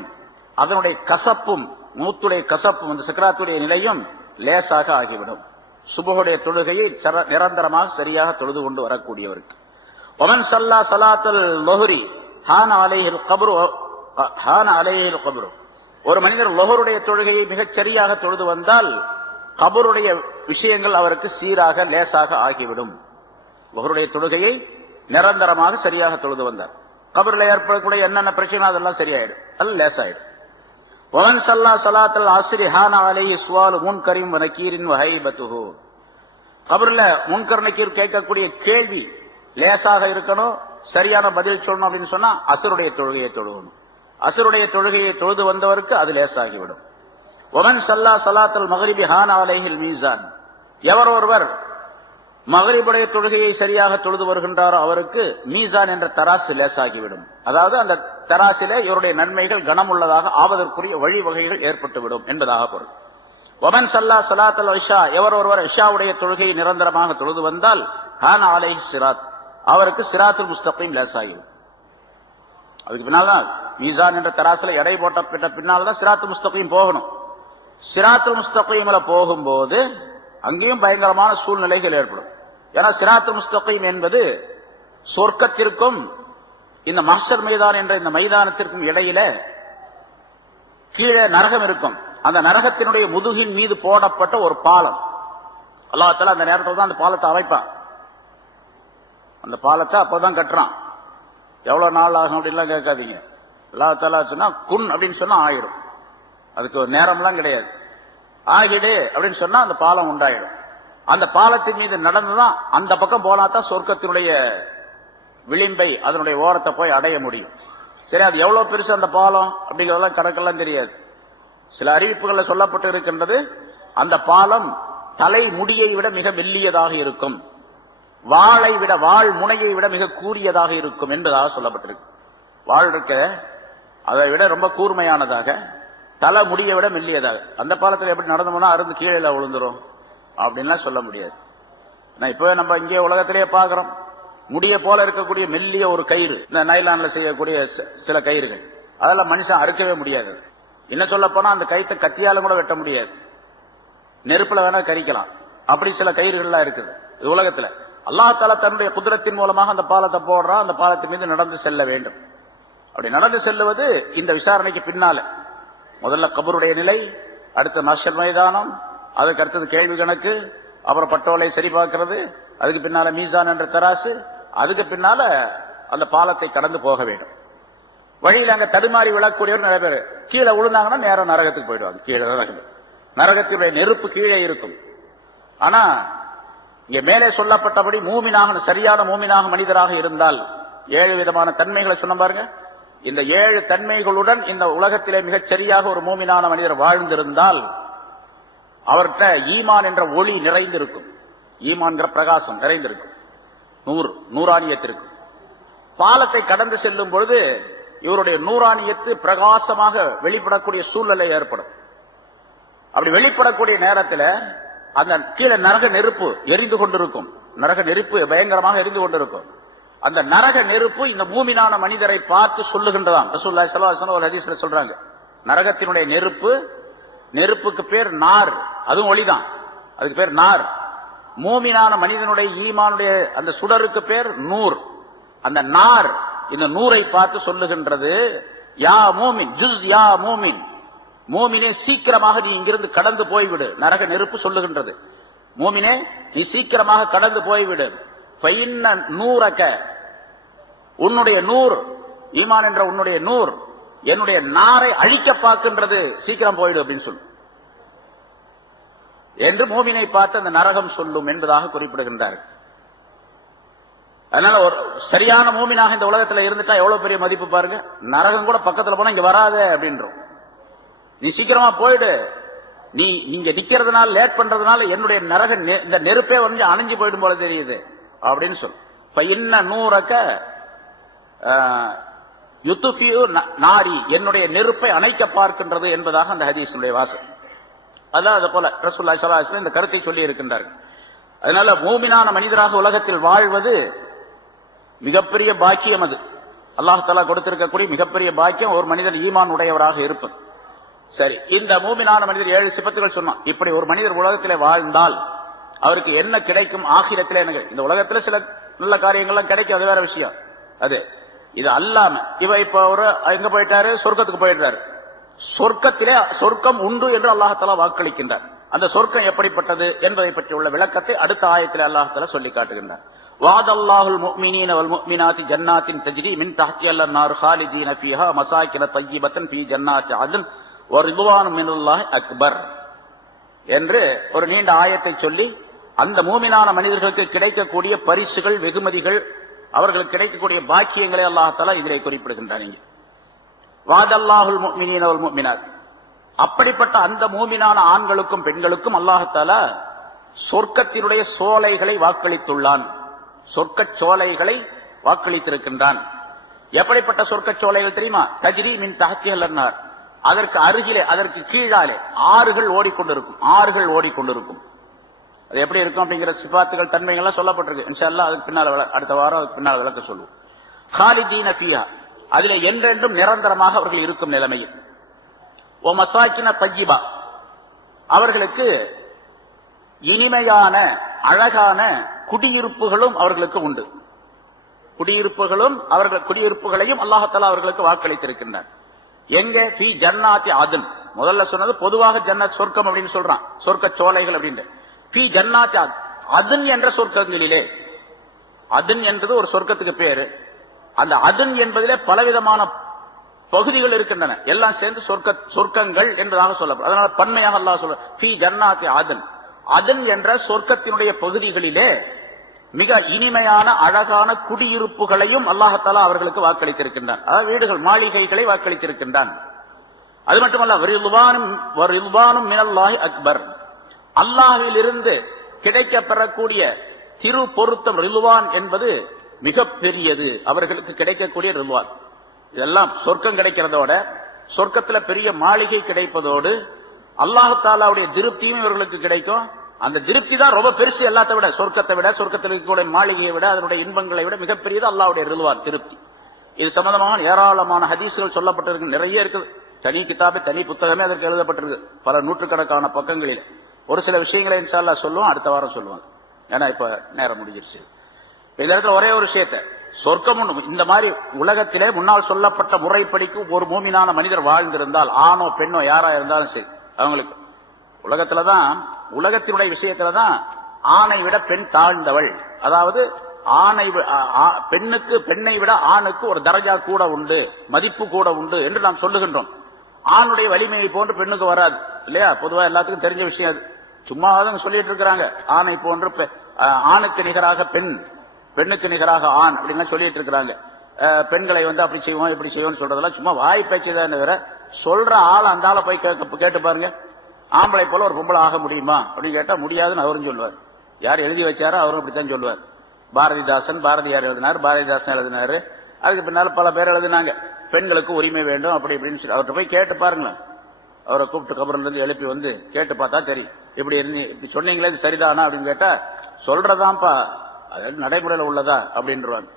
அதனுடைய கசப்பும், மௌத்துடைய கசப்பும் அந்த சக்கராத்துடைய நிலையும் லேசாக ஆகிவிடும். சுபுஹுடைய தொழுகையை நிரந்தரமாக சரியாக தொழுது கொண்டு வரக்கூடியவருக்கு. ஒமன் ஸல்லா ஸலாத்துல் லுஹ்ரி ஹான அலைஹில் கப்ரு ஹான அலைஹில் கப்ரு, ஒரு மனிதர் லுஹ்ருடைய தொழுகையை மிகச் சரியாக தொழுது வந்தால் கபருடைய விஷயங்கள் அவருக்கு சீராக லேசாக ஆகிவிடும். லுஹ்ருடைய தொழுகையை நிரந்தரமாக சரியாக தொழுது வந்தார், கபரில் ஏற்படக்கூடிய என்னென்ன பிரச்சனை அதெல்லாம் சரியாயிடும், அது லேசாயிடும். ஒமன் ஸல்லா ஸலாத்துல் அஸ்ரி ஹான அலைஹி சுவாலு முன்கரின் வ நகீரின் வ ஹைபத்துஹு, கபரில் முன்கர் நகீர் கேட்கக்கூடிய கேள்வி லேசாக இருக்கணும், சரியான பதில் சொல்லணும் அப்படின்னு சொன்னா அசருடைய தொழுகையை தொழுகணும். அசருடைய தொழுகையை தொழுது வந்தவருக்கு அது லேசாகிவிடும். ஒமன் சல்லா சலாத்தல் மகரிபி ஹான் அலைஹில் மீசான், எவர் ஒருவர் மகரிபுடைய தொழுகையை சரியாக தொழுது வருகின்றாரோ அவருக்கு மீசான் என்ற தராசு லேசாகிவிடும். அதாவது அந்த தராசிலே இவருடைய நன்மைகள் கனமுள்ளதாக ஆவதற்குரிய வழிவகைகள் ஏற்பட்டுவிடும் என்பதாக பொருள். ஒமன் சல்லா சலாத்தல் இஷா, எவர் ஒருவர் இஷாவுடைய தொழுகையை நிரந்தரமாக தொழுது வந்தால் ஹான் அலைஹி சிராத், அவருக்கு சிராத்துல் முஸ்தகீம் லேசாகிவிடும். அதுக்கு பின்னால்தான் மீசான் என்ற தராசில எடை போட்ட பின்னால்தான் சிராத்துல் முஸ்தகீம் போகணும். சிராத்துல் முஸ்தகீம்ல போகும்போது அங்கேயும் பயங்கரமான சூழ்நிலைகள் ஏற்படும். ஏன்னா சிராத்துல் முஸ்தகீம் என்பது சொர்க்கத்திற்கும் இந்த மஹ்ஷர் மைதான் என்ற இந்த மைதானத்திற்கும் இடையில கீழே நரகம் இருக்கும். அந்த நரகத்தினுடைய முதுகின் மீது போடப்பட்ட ஒரு பாலம். அல்லாஹ் தஆலா அந்த நேரத்தில் தான் அந்த பாலத்தை அமைப்பான். அந்த பாலத்தை அப்பதான் கட்டுறான். எவ்வளவு நாள் ஆகும் அப்படின்லாம் கேட்காதீங்க. அல்லாஹ் தஆலா சொன்னா குன் அப்படின்னு சொன்னா ஆயிடும். அதுக்கு ஒரு நேரம்லாம் கிடையாது. ஆகிடு அப்படின்னு சொன்னா அந்த பாலம் உண்டாயிடும். அந்த பாலத்தின் மீது நடந்துதான் அந்த பக்கம் போனாதான் சொர்க்கத்தினுடைய விளிம்பை அதனுடைய ஓரத்தை போய் அடைய முடியும். சரி, அது எவ்வளவு பெருசு அந்த பாலம் அப்படிங்கறதெல்லாம் கணக்கெல்லாம் தெரியாது. சில அறிவிப்புகள்ல சொல்லப்பட்டு இருக்கின்றது, அந்த பாலம் தலை முடியை விட மிக மெல்லியதாக இருக்கும், வாளை விட வாள் முனையை விட மிக கூரியதாக இருக்கும் என்பதாக சொல்லப்பட்டிருக்கு. வாள் இருக்க அதை விட ரொம்ப கூர்மையானதாக, தலை முடியை விட மெல்லியதாக. அந்த பாலத்தில் எப்படி நடந்து போனா அருந்து கீழே விழுந்துரும் அப்படின்லாம் சொல்ல முடியாது. இப்ப நம்ம இங்கே உலகத்திலேயே பாக்குறோம், முடிய போல இருக்கக்கூடிய மெல்லிய ஒரு கயிறு, இந்த நைலான்ல செய்யக்கூடிய சில கயிறுகள், அதெல்லாம் மனுஷன் அறுக்கவே முடியாது. என்ன சொல்ல போனா அந்த கயிற்றை கத்தியாலும் கூட வெட்ட முடியாது, நெருப்புல வேணா கரிக்கலாம். அப்படி சில கயிறுகள்லாம் இருக்குது உலகத்துல. அல்லாஹ் தஆலா தன்னுடைய குதிரத்தின் மூலமாக அந்த பாலத்தை போடுறான். அந்த பாலத்தின் மீது நடந்து செல்ல வேண்டும். அப்படி நடந்து செல்லுவது இந்த விசாரணைக்கு பின்னால முதல்ல கபருடைய நிலை, அடுத்து மஹ்ஷர் மைதானம், அதுக்கு அடுத்தது கேள்வி கணக்கு, அப்புறம் பட்டோலை சரி பார்க்கிறது, அதுக்கு பின்னால மீசான் என்ற தராசு, அதுக்கு பின்னால அந்த பாலத்தை கடந்து போக வேண்டும். வழியில் அங்க தடுமாறி விழக்கூடியவர் நிறைய பேர் கீழே விழுந்தாங்கன்னா நேரம் நரகத்துக்கு போயிடுவாங்க. கீழே நரகத்தினுடைய நெருப்பு கீழே இருக்கும். ஆனா இங்க மேலே சொல்லப்பட்டபடி மூமினாக, சரியான மூமினாக மனிதராக இருந்தால் 7 விதமான தன்மைகளை சொன்ன பாருங்க. இந்த 7 தன்மைகளுடன் இந்த உலகத்திலே மிகச் சரியாக ஒரு மூமினான மனிதர் வாழ்ந்திருந்தால் அவர்கிட்ட ஈமான் என்ற ஒளி நிறைந்திருக்கும், ஈமான்கிற பிரகாசம் நிறைந்திருக்கும், நூறானியத்திற்கும். பாலத்தை கடந்து செல்லும் பொழுது இவருடைய நூறானியத்து பிரகாசமாக வெளிப்படக்கூடிய சூழ்நிலை ஏற்படும். அப்படி வெளிப்படக்கூடிய நேரத்தில் அந்த கீழே நரக நெருப்பு எரிந்து கொண்டிருக்கும். நரக நெருப்பு பயங்கரமாக எரிந்து கொண்டிருக்கும். அந்த நரக நெருப்பு இந்த மூமினான மனிதரை பார்த்து சொல்லுகின்றதாம். ரசூலுல்லாஹி ஸல்லல்லாஹு அலைஹி வஸல்லம் ஒரு ஹதீஸ்ல சொல்றாங்க, நரகத்தினுடைய நெருப்புக்கு பேர் நார், அதுவும் ஒளிதான், அதுக்கு பேர் நார். மூமினான மனிதனுடைய ஈமானுடைய அந்த சுடருக்கு பேர் நூர். அந்த நார் இந்த நூரை பார்த்து சொல்லுகின்றது, யா மூமின் ஜுஸ் யா மூமின், மூமினே சீக்கிரமாக நீ இங்கிருந்து கடந்து போய்விடு. நரக நெருப்பு சொல்லுகின்றது, மூமினே நீ சீக்கிரமாக கடந்து போய்விடு. நூறக்க, உன்னுடைய நூர், ஈமான் என்ற உன்னுடைய நூர் என்னுடைய நாரை அழிக்க பார்க்கின்றது, சீக்கிரம் போயிடு அப்படின்னு சொல்லு என்று மூமினை பார்த்து அந்த நரகம் சொல்லும் என்பதாக குறிப்பிடுகின்றார்கள். அதனால ஒரு சரியான மூமினாக இந்த உலகத்தில் இருந்துட்டா எவ்வளவு பெரிய மதிப்பு பாருங்க. நரகம் கூட பக்கத்துல போனா இங்க வராத அப்படின்றோம், நீ சீக்கிரமா போயிடு, நீ இங்க நிக்கிறதுனால லேட் பண்றதுனால என்னுடைய நரக இந்த நெருப்பே வந்து அணைஞ்சு போயிடும் போல தெரியுது அப்படின்னு சொல்லு. இப்ப இன்ன நூறக்க யுத்துஃபியு நாரி, என்னுடைய நெருப்பை அணைக்க பார்க்கின்றது என்பதாக அந்த ஹதீஸுடைய வாசகம். அதான் அது போல ரசூலுல்லாஹி ஸல்லல்லாஹு அலைஹி வஸல்லம் இந்த கருத்தை சொல்லி இருக்கின்றார்கள். அதனால மூமினான மனிதராக உலகத்தில் வாழ்வது மிகப்பெரிய பாக்கியம். அது அல்லாஹ் தஆலா கொடுத்திருக்கக்கூடிய மிகப்பெரிய பாக்கியம், ஒரு மனிதர் ஈமான் உடையவராக இருப்பது. சரி, இந்த மூமினான மனிதர் 7 சிபத்துகள் சொன்னோம். இப்படி ஒரு மனிதர் உலகத்திலே வாழ்ந்தால் அவருக்கு என்ன கிடைக்கும் ஆகிரத்திலே? இந்த உலகத்துல சில நல்ல காரியங்கள்லாம் கிடைக்கும், அது வேற விஷயம். அது இது அல்லாம இவ இப்ப ஒரு எங்க போயிட்டாரு, சொர்க்கத்துக்கு போயிடுறாரு. சொர்க்கத்திலே சொர்க்கம் உண்டு என்று அல்லாஹ் தஆலா வாக்களிக்கின்றார். அந்த சொர்க்கம் எப்படிப்பட்டது என்பதை பற்றி உள்ள விளக்கத்தை அடுத்த ஆயத்திலே அல்லாஹ் தஆலா சொல்லி காட்டுகின்றார். வாதல்லாஹுல் முஃமினீன வல் முஃமினாத்தி ஜன்னாத்தின் தஜ்ரி மின் தஹ்திஹா அன்-நார் ஹாலிதீன ஃபீஹா மசாகின தய்யிபத்தன் ஃபீ ஜன்னாத்தி அத்ன் வ ரிضوان மினல்லாஹி அக்பர் என்று ஒரு நீண்ட ஆயத்தை சொல்லி அந்த மூமினான மனிதர்களுக்கு கிடைக்கக்கூடிய பரிசுகள், வெகுமதிகள், அவர்களுக்கு கிடைக்கக்கூடிய பாக்கியங்களை அல்லாஹ்தஆலா இதிலே குறிப்பிடுகின்றான். வாதல்லாஹுல் முஃமினீன வல் முஃமினாத், அப்படிப்பட்ட அந்த மூமினான ஆண்களுக்கும் பெண்களுக்கும் அல்லாஹ்தஆலா சொர்க்கத்தினுடைய சோலைகளை வாக்களித்துள்ளான். சொர்க்க சோலைகளை வாக்களித்திருக்கின்றான். எப்படிப்பட்ட சொர்க்க சோலைகள் தெரியுமா? தஜ்ரி மின் தஹ்திஹல் அன்ஹார், அதற்கு அருகிலே அதற்கு கீழாலே ஆறுகள் ஓடிக்கொண்டிருக்கும். அது எப்படி இருக்கும் அப்படிங்கிற சிபாத்துகள் தன்மைகள் சொல்லப்பட்டிருக்கு. இன்ஷா அல்லாஹ் அதுக்கு பின்னால் அடுத்த வாரம் அதுக்கு பின்னால் விளக்க சொல்லுவோம். காலிதீன ஃபீஹா, அதிலே என்றென்றும் நிரந்தரமாக அவர்கள் இருக்கும் நிலைமையில். ஓ மசாக்கின தய்யிபா, அவர்களுக்கு இனிமையான அழகான குடியிருப்புகளும் அவர்களுக்கு உண்டு. குடியிருப்புகளையும் அல்லாஹ்தஆலா அவர்களுக்கு வாக்களித்திருக்கின்றார். எங்க? ஃபீ ஜன்னாத்தி அதுன். முதல்ல சொன்னது பொதுவாக ஜன்னத் சொர்க்கம் அப்படின்னு சொல்றான், சொர்க்க சோலைகள் அப்படின்னு. ஃபீ ஜன்னாத்தி அதுன் என்ற சொர்க்கங்களிலே, அதுன் என்றது ஒரு சொர்க்கத்துக்கு பேரு. அந்த அதுன் என்பதிலே பலவிதமான பகுதிகள் இருக்கின்றன, எல்லாம் சேர்ந்து சொர்க்கங்கள் என்பதாக சொல்லப்படும். அதனால பன்மையாக அல்லாஹ் சொல்ற ஃபீ ஜன்னாத்தி அதுன். அதுன் என்ற சொர்க்கத்தினுடைய பகுதிகளிலே மிக இனிமையான அழகான குடியிருப்புகளையும் அல்லாஹ்தஆலா அவர்களுக்கு வாக்களித்திருக்கின்றான். அதாவது வீடுகள், மாளிகைகளை வாக்களித்திருக்கின்றான். அது மட்டுமல்ல, ரிதுவானும் மினல்லாஹி அக்பர், அல்லாஹ்விலிருந்து கிடைக்கப்பெறக்கூடிய திரு பொருத்தம் ரிதுவான் என்பது மிக பெரியது. அவர்களுக்கு கிடைக்கக்கூடிய ரிதுவான், இதெல்லாம் சொர்க்கம் கிடைக்கிறதோட, சொர்க்கத்துல பெரிய மாளிகை கிடைப்பதோடு அல்லாஹ்தஆலாவுடைய திருப்தியும் இவர்களுக்கு கிடைக்கும். அந்த திருப்தி தான் ரொம்ப பெருசு, எல்லாத்தை விட, சொர்க்கத்தை விட, சொர்க்கத்தில் இருக்கக்கூடிய மாளிகையை விட, அதனுடைய இன்பங்களை விட மிகப்பெரியது அல்லாஹ்வுடைய ரிதுவான், திருப்தி. இது சம்பந்தமாக ஏராளமான ஹதீஸ்கள் சொல்லப்பட்டிருக்கு, நிறைய இருக்குது. தனி கிதாபே, தனி புத்தகமே அதற்கு எழுதப்பட்டிருக்கு, பல நூற்றுக்கணக்கான பக்கங்களில். ஒரு சில விஷயங்களை இன்ஷா அல்லாஹ் சொல்லுவோம், அடுத்த வாரம் சொல்லுவாங்க. ஏன்னா இப்ப நேரம் முடிஞ்சிருச்சு. இந்த இடத்துல ஒரே ஒரு விஷயத்தை, சொர்க்கம் இந்த மாதிரி உலகத்திலே முன்னால் சொல்லப்பட்ட முறைப்படிக்கு ஒரு மூமினான மனிதர் வாழ்ந்திருந்தால், ஆணோ பெண்ணோ யாரா இருந்தாலும் சரி, அவங்களுக்கு உலகத்துலதான், உலகத்தினுடைய விஷயத்துலதான் ஆணை விட பெண் தாழ்ந்தவள். அதாவது பெண்ணை விட ஆணுக்கு ஒரு தரஜா கூட உண்டு, மதிப்பு கூட உண்டு என்று நாம் சொல்லுகின்றோம். ஆணுடைய வலிமையை போன்று பெண்ணுக்கு வராது இல்லையா? பொதுவா எல்லாத்துக்கும் தெரிஞ்ச விஷயம் அது. சும்மாதான் சொல்லிட்டு இருக்கிறாங்க, ஆணை போன்று ஆணுக்கு நிகராக பெண், பெண்ணுக்கு நிகராக ஆண் அப்படின்னு சொல்லிட்டு இருக்கிறாங்க. பெண்களை அப்படி செய்வோம் இப்படி செய்வோம் சொல்றதெல்லாம் சும்மா வாய் பேச்சுதான் தவிர, சொல்ற ஆள் அந்த ஆளை போய் கேட்டு பாருங்க, ஆம்பளை போல ஒரு பொம்பளை ஆக முடியுமா அப்படின்னு கேட்டா முடியாதுன்னு அவரும் சொல்லுவார். யார் எழுதி வச்சாரோ அவரும் அப்படித்தான் சொல்லுவார். பாரதியார் எழுதினாரு, அதுக்கு பின்னால பல பேர் எழுதினாங்க, பெண்களுக்கு உரிமை வேண்டும் அப்படி இப்படின்னு சொல்லி. அவர்கிட்ட போய் கேட்டு பாருங்களேன், அவரை கூப்பிட்டு கபர்ல இருந்து எழுப்பி கேட்டு பார்த்தா தெரியும். இப்படி சொன்னீங்களே இது சரிதானா அப்படின்னு கேட்டா, சொல்றதான்ப்பா, அது நடைமுறையில் உள்ளதா அப்படின்றாங்க.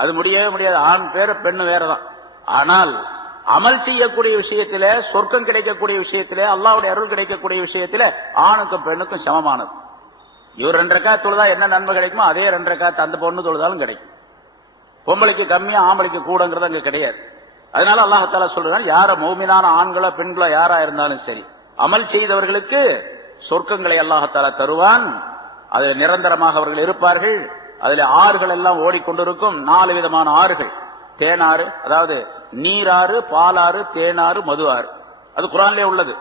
அது முடியவே முடியாது. ஆண் பேரு பெண்ணு வேறதான். ஆனால் அமல் செய்யக்கூடிய விஷயத்தில, சொர்க்கம் கிடைக்கக்கூடிய விஷயத்திலே, அல்லாஹ்வுடைய அருள் கிடைக்கக்கூடிய விஷயத்தில ஆணுக்கும் பெண்ணுக்கும் சமமானது. இவர் 2 ரக்காத் தொழுதா என்ன நன்மை கிடைக்குமோ அதே 2 ரக்காத் அந்த பொண்ணு தொழுதாலும் கிடைக்கும். பொம்பளைக்கு கம்மியா ஆம்பளைக்கு கூடங்கிறது அங்க கிடையாது. அதனால அல்லாஹ் தஆலா சொல்றான், யார மௌமினான ஆண்களோ பெண்களோ யாரா இருந்தாலும் சரி, அமல் செய்தவர்களுக்கு சொர்க்கங்களை அல்லாஹ் தஆலா தருவான். அதில் நிரந்தரமாக அவர்கள் இருப்பார்கள். அதில் ஆறுகள் எல்லாம் ஓடிக்கொண்டிருக்கும். 4 விதமான ஆறுகள். தேனாறு, அதாவது நீராறு, பாலாறு, தேனாறு, மது ஆறு. அது குர்ஆன்லயே உள்ளது.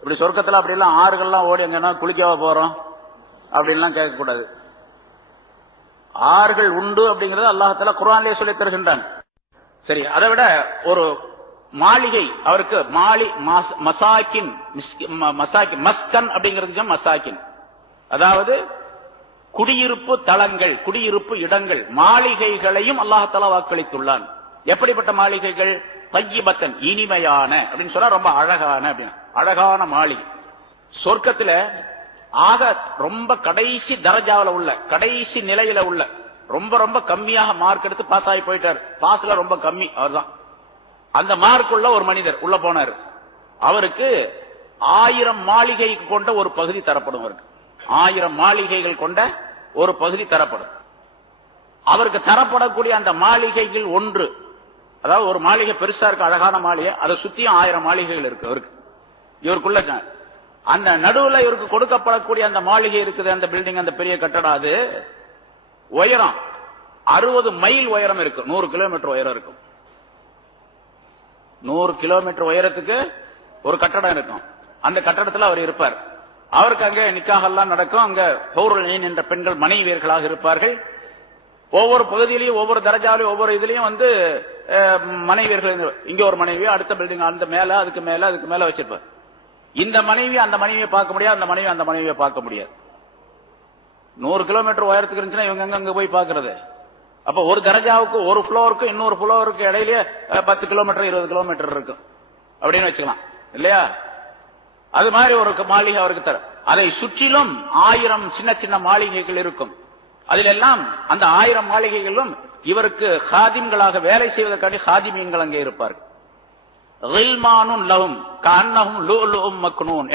இப்படி சொர்க்கத்துல அப்படி எல்லாம் ஆறுகள்லாம் ஓடி எங்கன்னா குளிக்கவா போறோம் அப்படின்லாம் கேட்கக்கூடாது. ஆறுகள் உண்டு அப்படிங்கறது அல்லாஹ் தஆலா குர்ஆன்லயே சொல்லி தருகின்றான். சரி, அதை விட ஒரு மாளிகை அவருக்கு மசாக்கின், மஸ்கன் அப்படிங்கிறது மசாக்கின், அதாவது குடியிருப்பு தளங்கள், குடியிருப்பு இடங்கள், மாளிகைகளையும் அல்லாஹ் தஆலா வாக்களித்துள்ளான். எப்படிப்பட்ட மாளிகைகள்? தய்யிபத்தன், இனிமையான அப்படின்னு சொன்னா ரொம்ப அழகான அப்படின்னு, அழகான மாளிகை. சொர்க்கத்துல ஆக ரொம்ப கடைசி தரஜாவில உள்ள, கடைசி நிலையில உள்ள, ரொம்ப ரொம்ப கம்மியாக மார்க் எடுத்து பாஸ் ஆகி போயிட்டார். பாஸ்ல ரொம்ப கம்மி அவர்தான். அந்த மார்க் உள்ள ஒரு மனிதர் உள்ள போனார். அவருக்கு 1000 மாளிகை கொண்ட ஒரு பகுதி தரப்படும். அவருக்கு 1000 மாளிகைகள் கொண்ட ஒரு பகுதி தரப்படும். அவருக்கு தரப்படக்கூடிய அந்த மாளிகைகள் ஒன்று, அதாவது ஒரு மாளிகை பெருசா இருக்கு, அழகான மாளிகை, அதை சுத்தியும் 1000 மாளிகைகள் இருக்கு அவருக்கு. இவருக்குள்ள அந்த நடுவுல இவருக்கு கொடுக்கப்படக்கூடிய அந்த மாளிகை இருக்குது, அந்த பில்டிங், அந்த பெரிய கட்டடம், அது உயரம் 60 மைல் உயரம் இருக்கு. 100 கிலோமீட்டர் உயரம் இருக்கும். 100 கிலோமீட்டர் உயரத்துக்கு ஒரு கட்டடம் இருக்கும். அந்த கட்டடத்தில் அவர் இருப்பார். அவருக்கு அங்கே நிக்காஹ் எல்லாம் நடக்கும். அங்க ஹூருல் ஈன் என்ற பெண்கள் மனைவியர்களாக இருப்பார்கள். ஒவ்வொரு பகுதியிலையும் ஒவ்வொரு தரஜாவிலையும் ஒவ்வொரு இதுலயும் வந்து மனைவியர்கள், இங்க ஒரு மனைவி, அடுத்த பில்டிங் அந்த மேல அதுக்கு மேல வச்சிருப்பார். இந்த மனைவி அந்த மனைவியை பார்க்க முடியாது, அந்த மனைவி அந்த மனைவியை பார்க்க முடியாது. 100 கிலோமீட்டர் உயரத்துக்கு இருந்துச்சுன்னா இவங்க அங்க போய் பாக்குறது. அப்ப ஒரு தரஜாவுக்கு ஒரு புளோருக்கு இன்னொரு புளோருக்கு இடையிலேயே 10 கிலோமீட்டர் 20 கிலோமீட்டர் இருக்கும் அப்படின்னு வச்சுக்கலாம் இல்லையா? அது மாதிரி ஒரு மாளிகை அவருக்கு தர, அதை சுற்றிலும் 1000 சின்ன சின்ன மாளிகைகள் இருக்கும். அதிலெல்லாம் அந்த 1000 மாளிகைகளும் இவருக்கு ஹாதிம்களாக வேலை செய்வதற்காக ஹாதிமீன்கள் அங்கே இருப்பார்கள்.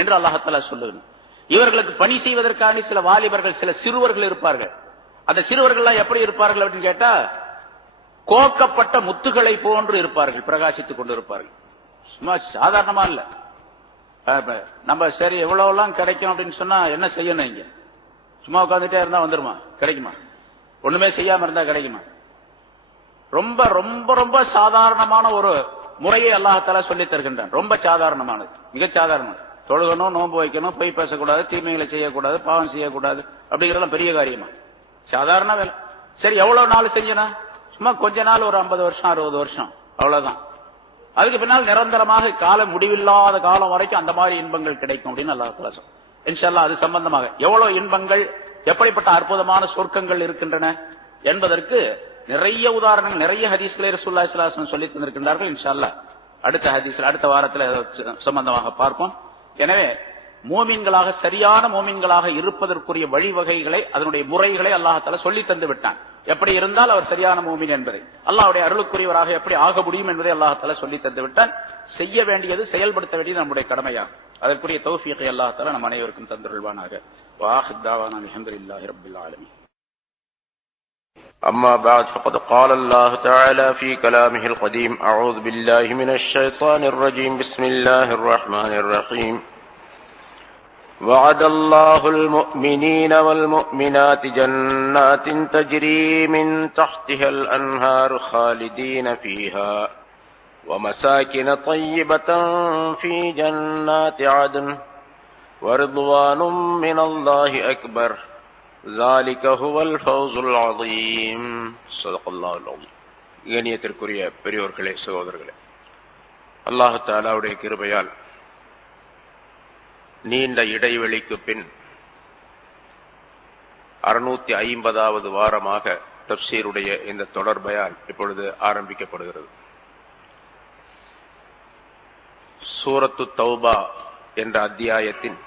என்று அல்லாஹ் சொல்லுங்க. இவர்களுக்கு பணி செய்வதற்கான சில வாலிபர்கள், சில சிறுவர்கள் இருப்பார்கள். அந்த சிறுவர்கள் எப்படி இருப்பார்கள் அப்படின்னு கேட்டா, கோக்கப்பட்ட முத்துகளை போன்று இருப்பார்கள், பிரகாசித்துக் கொண்டு இருப்பார்கள். சும்மா சாதாரணமா இல்ல. நம்ம சரி எவ்வளவுலாம் கிடைக்கும் அப்படின்னு சொன்னா என்ன செய்யணும்? இங்க சும்மா உட்காந்துட்டே இருந்தா வந்துருமா? கிடைக்குமா? ஒண்ணுமே செய்யாம இருந்தா கிடைக்குமா? ரொம்ப ரொம்ப ரொம்ப சாதாரணமான ஒரு முறையை அல்லாஹ் சொல்லி தருகின்றான். ரொம்ப சாதாரணமானது, மிக சாதாரணம். தொழுகணும், நோன்பு வைக்கணும், பொய் பேசக்கூடாது, தீமைகளை செய்யக்கூடாது, பாவம் செய்யக்கூடாது, அப்படிங்கிறதெல்லாம் பெரிய காரியமா? சாதாரண வேலை. சரி எவ்வளவு நாள் செஞ்சனா? சும்மா கொஞ்ச நாள், ஒரு 50 வருஷம் 60 வருஷம், அவ்வளவுதான். அதுக்கு பின்னால் நிரந்தரமாக காலம், முடிவில்லாத காலம் வரைக்கும் அந்த மாதிரி இன்பங்கள் கிடைக்கும் அப்படின்னு அல்லாஹ் சொல்றான். இன்ஷா அல்லாஹ் அது சம்பந்தமாக எவ்வளவு இன்பங்கள், எப்படிப்பட்ட அற்புதமான சொர்க்கங்கள் இருக்கின்றன என்பதற்கு நிறைய உதாரணங்கள், நிறைய ஹதீஸ்களை ரசூலுல்லாஹி ஸல்லல்லாஹு அலைஹி வஸல்லம் சொல்லி தந்திருக்கின்றார்கள். இன்ஷா அல்லாஹ் அடுத்த ஹதீஸ்ல, அடுத்த வாரத்தில் சம்பந்தமாக பார்ப்போம். எனவே மோமின்களாக, சரியான மோமின்களாக இருப்பதற்குரிய வழிவகைகளை, அதனுடைய முறைகளை அல்லாஹ் தஆலா சொல்லி தந்து விட்டான். எப்படி இருந்தால் அவர் சரியான மோமின் என்பதை, அல்லாஹ்வுடைய அருளுக்குரியவராக எப்படி ஆக முடியும் என்பதை அல்லாஹ் தஆலா சொல்லி தந்து விட்டான். செய்ய வேண்டியது, செயல்படுத்த வேண்டியது நம்முடைய கடமையாகும். அதற்குரிய தௌஃபீகை அல்லாஹ் தஆலா நம் அனைவருக்கும் தந்தருள்வானாக. வாஹித் தாவானா அல்ஹம்துலில்லாஹி ரப்பில் ஆலமீன். أما بعد فقد قال الله تعالى في كلامه القديم: أعوذ بالله من الشيطان الرجيم. بسم الله الرحمن الرحيم. وعد الله المؤمنين والمؤمنات جنات تجري من تحتها الأنهار خالدين فيها ومساكن طيبة في جنات عدن ورضوان من الله أكبر ذلك هو الفوز العظيم. صدق الله العظيم. கண்ணியத்திற்குரிய பெரியோர்களே, சகோதரர்களே, அல்லாஹ் தஆலாவுடைய கிருபையால் நீண்ட இடைவெளிக்கு பின் 650வது வாரமாக தஃப்சீருடைய இந்த தொடர் பயான் இப்பொழுது ஆரம்பிக்கப்படுகிறது. சூரத்து தௌபா என்ற அத்தியாயத்தின்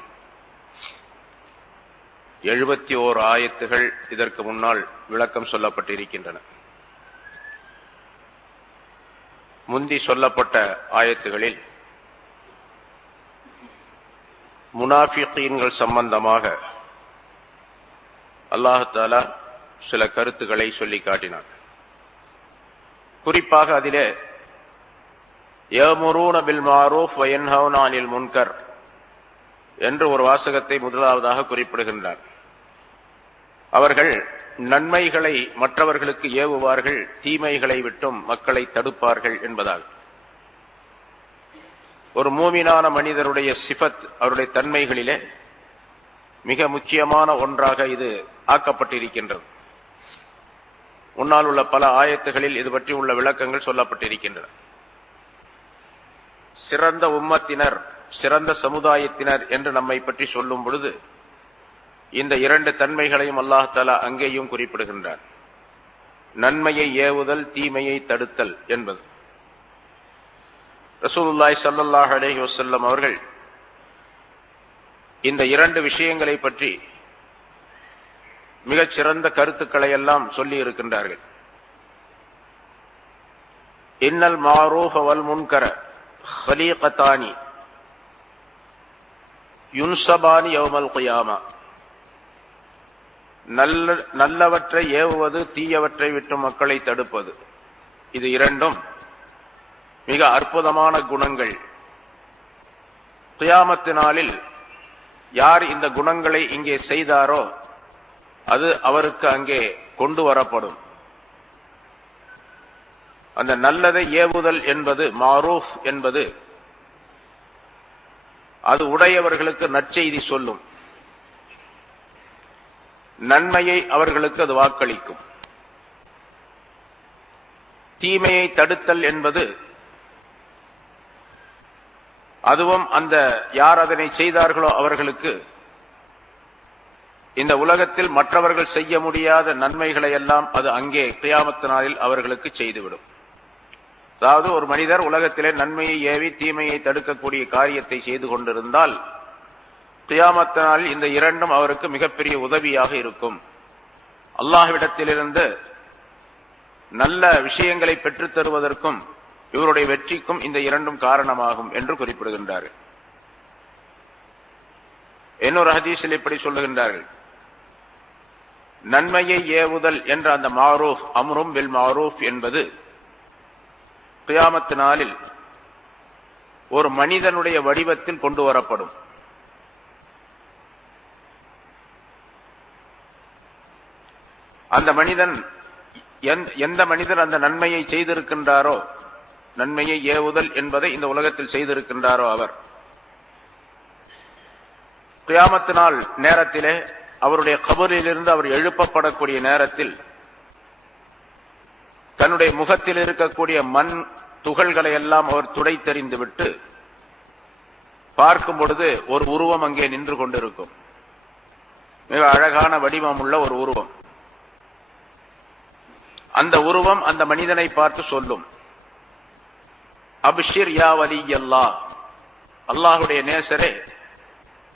71 ஆயத்துகள் இதற்கு முன்னால் விளக்கம் சொல்லப்பட்டிருக்கின்றன. முந்தி சொல்லப்பட்ட ஆயத்துகளில் முனாஃபிகீன்கள் சம்பந்தமாக அல்லாஹ் தஆலா சில கருத்துக்களை சொல்லி காட்டினார். குறிப்பாக அதிலே யஅமுரூன பில் மஅரூஃப் வ யன்ஹவுன அனில் முன்கர் என்று ஒரு வாசகத்தை முதலாவதாக குறிப்பிடுகின்றார். அவர்கள் நன்மைகளை மற்றவர்களுக்கு ஏவுவார்கள், தீமைகளை விட்டும் மக்களை தடுப்பார்கள் என்பதாக. ஒரு மூமினான மனிதருடைய சிஃபத், அவருடைய தன்மைகளிலே மிக முக்கியமான ஒன்றாக இது ஆக்கப்பட்டிருக்கின்றது. முன்னால் உள்ள பல ஆயத்துகளில் இது பற்றி உள்ள விளக்கங்கள் சொல்லப்பட்டிருக்கின்றன. சிறந்த உம்மத்தினர், சிறந்த சமுதாயத்தினர் என்று நம்மை பற்றி சொல்லும் பொழுது இந்த 2 தன்மைகளையும் அல்லாஹ் தஆலா அங்கேயும் குறிப்பிடுகின்றார். நன்மையை ஏவுதல், தீமையை தடுத்தல் என்பது. ரசூலுல்லாஹி ஸல்லல்லாஹு அலைஹி வஸல்லம் அவர்கள் இந்த 2 விஷயங்களை பற்றி மிகச் சிறந்த கருத்துக்களை எல்லாம் சொல்லி இருக்கின்றார்கள். இன்னல் மஅரூஃப வல் முன்கர ஹலீகதானி யுன்ஸபானி யௌமல் கியாமா. நல்லவற்றை ஏவுவது, தீயவற்றை விட்டு மக்களை தடுப்பது, இது 2ம் மிக அற்புதமான குணங்கள். கியாமத்து நாளில் யார் இந்த குணங்களை இங்கே செய்தாரோ அது அவருக்கு அங்கே கொண்டு வரப்படும். அந்த நல்லதை ஏவுதல் என்பது, மாரூஃப் என்பது, அது உடையவர்களுக்கு நற்செய்தி சொல்லும், நன்மையை அவர்களுக்கு அது வாக்களிக்கும். தீமையை தடுத்தல் என்பது, அதுவும் அந்த யார் அதனை செய்தார்களோ அவர்களுக்கு இந்த உலகத்தில் மற்றவர்கள் செய்ய முடியாத நன்மைகளை எல்லாம் அது அங்கே கியாமத் நாளில் அவர்களுக்கு செய்துவிடும். அதாவது ஒரு மனிதர் உலகத்திலே நன்மையை ஏவி தீமையை தடுக்கக்கூடிய காரியத்தை செய்து கொண்டிருந்தால் கியாமத் நாளில் இந்த இரண்டும் அவருக்கு மிகப்பெரிய உதவியாக இருக்கும். அல்லாஹ்விடத்திலிருந்து நல்ல விஷயங்களை பெற்றுத் தருவதற்கும் இவருடைய வெற்றிக்கும் இந்த இரண்டும் காரணமாகும் என்று குறிப்பிடுகின்றார்கள். இன்னொரு ஹதீஸில் இப்படி சொல்லுகின்றார்கள், நன்மையை ஏவுதல் என்ற அந்த மாரூஃப், அம்ரும் பில் மாரூஃப் என்பது கியாமத் நாளில் ஒரு மனிதனுடைய வடிவத்தில் கொண்டு வரப்படும். அந்த மனிதன் எந்த மனிதர் அந்த நன்மையை செய்திருக்கின்றாரோ, நன்மையை ஏவுதல் என்பதை இந்த உலகத்தில் செய்திருக்கின்றாரோ அவர் கியாமத் நாள் நேரத்திலே அவருடைய கபரிலிருந்து அவர் எழுப்பப்படக்கூடிய நேரத்தில் தன்னுடைய முகத்தில் இருக்கக்கூடிய மண் துகள்களை எல்லாம் அவர் துடைத்தெறிந்து விட்டு பார்க்கும் பொழுது ஒரு உருவம் அங்கே நின்று கொண்டிருக்கும். மிக அழகான வடிவம் உள்ள ஒரு உருவம். அந்த உருவம் அந்த மனிதனை பார்த்து சொல்லும், அப்ஷிர் யா வலியல்லாஹ், அல்லாஹுடைய நேசரே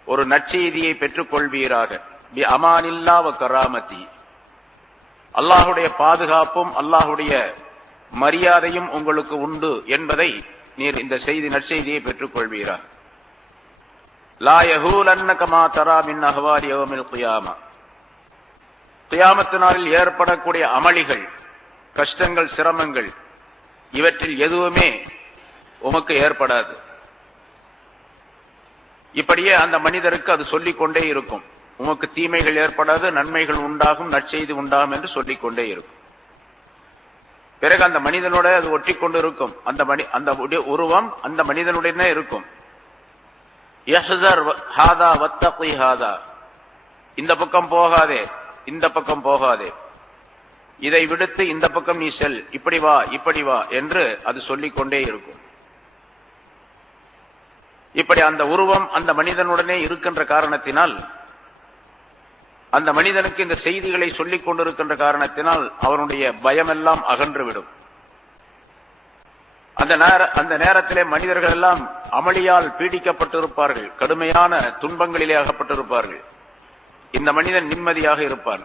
ஒரு நற்செய்தியை பெற்றுக் கொள்வீராக, பி அமானில்லா வ கராமதி, அல்லாஹுடைய பாதுகாப்பும் அல்லாஹுடைய மரியாதையும் உங்களுக்கு உண்டு என்பதை நீர் இந்த நற்செய்தியை பெற்றுக் கொள்வீராக. லா யஹூலன்னக மா தரா மின் அஹ்வாலி யௌமில் கியாமா, கியாமத் நாளில் ஏற்படக்கூடிய அமளிகள், கஷ்டங்கள், சிரமங்கள், இவற்றில் எதுவுமே உமக்கு ஏற்படாது. இப்படியே அந்த மனிதருக்கு அது சொல்லிக் கொண்டே இருக்கும், உமக்கு தீமைகள் ஏற்படாது, நன்மைகள் உண்டாகும், நற்செய்தி உண்டாகும் என்று சொல்லிக் கொண்டே இருக்கும். பிறகு அந்த மனிதனோட அது ஒட்டி கொண்டு இருக்கும். அந்த உருவம் அந்த மனிதனுடனே இருக்கும். யஹ்ஸர் ஹாதா வத்தகி ஹாதா, இந்த பக்கம் போகாதே, இந்த பக்கம் போகாதே, இதை விடுத்து இந்த பக்கம் நீ செல், இப்படி வா இப்படி வா என்று அது சொல்லிக் கொண்டே இருக்கும். இப்படி அந்த உருவம் அந்த மனிதனுடனே இருக்கின்ற காரணத்தினால், அந்த மனிதனுக்கு இந்த செய்திகளை சொல்லிக் கொண்டிருக்கின்ற காரணத்தினால் அவனுடைய பயமெல்லாம் அகன்றுவிடும். அந்த நேரத்திலே மனிதர்கள் எல்லாம் அமளியால் பீடிக்கப்பட்டிருப்பார்கள், கடுமையான துன்பங்களிலே அகப்பட்டிருப்பார்கள். இந்த மனிதன் நிம்மதியாக இருப்பான்.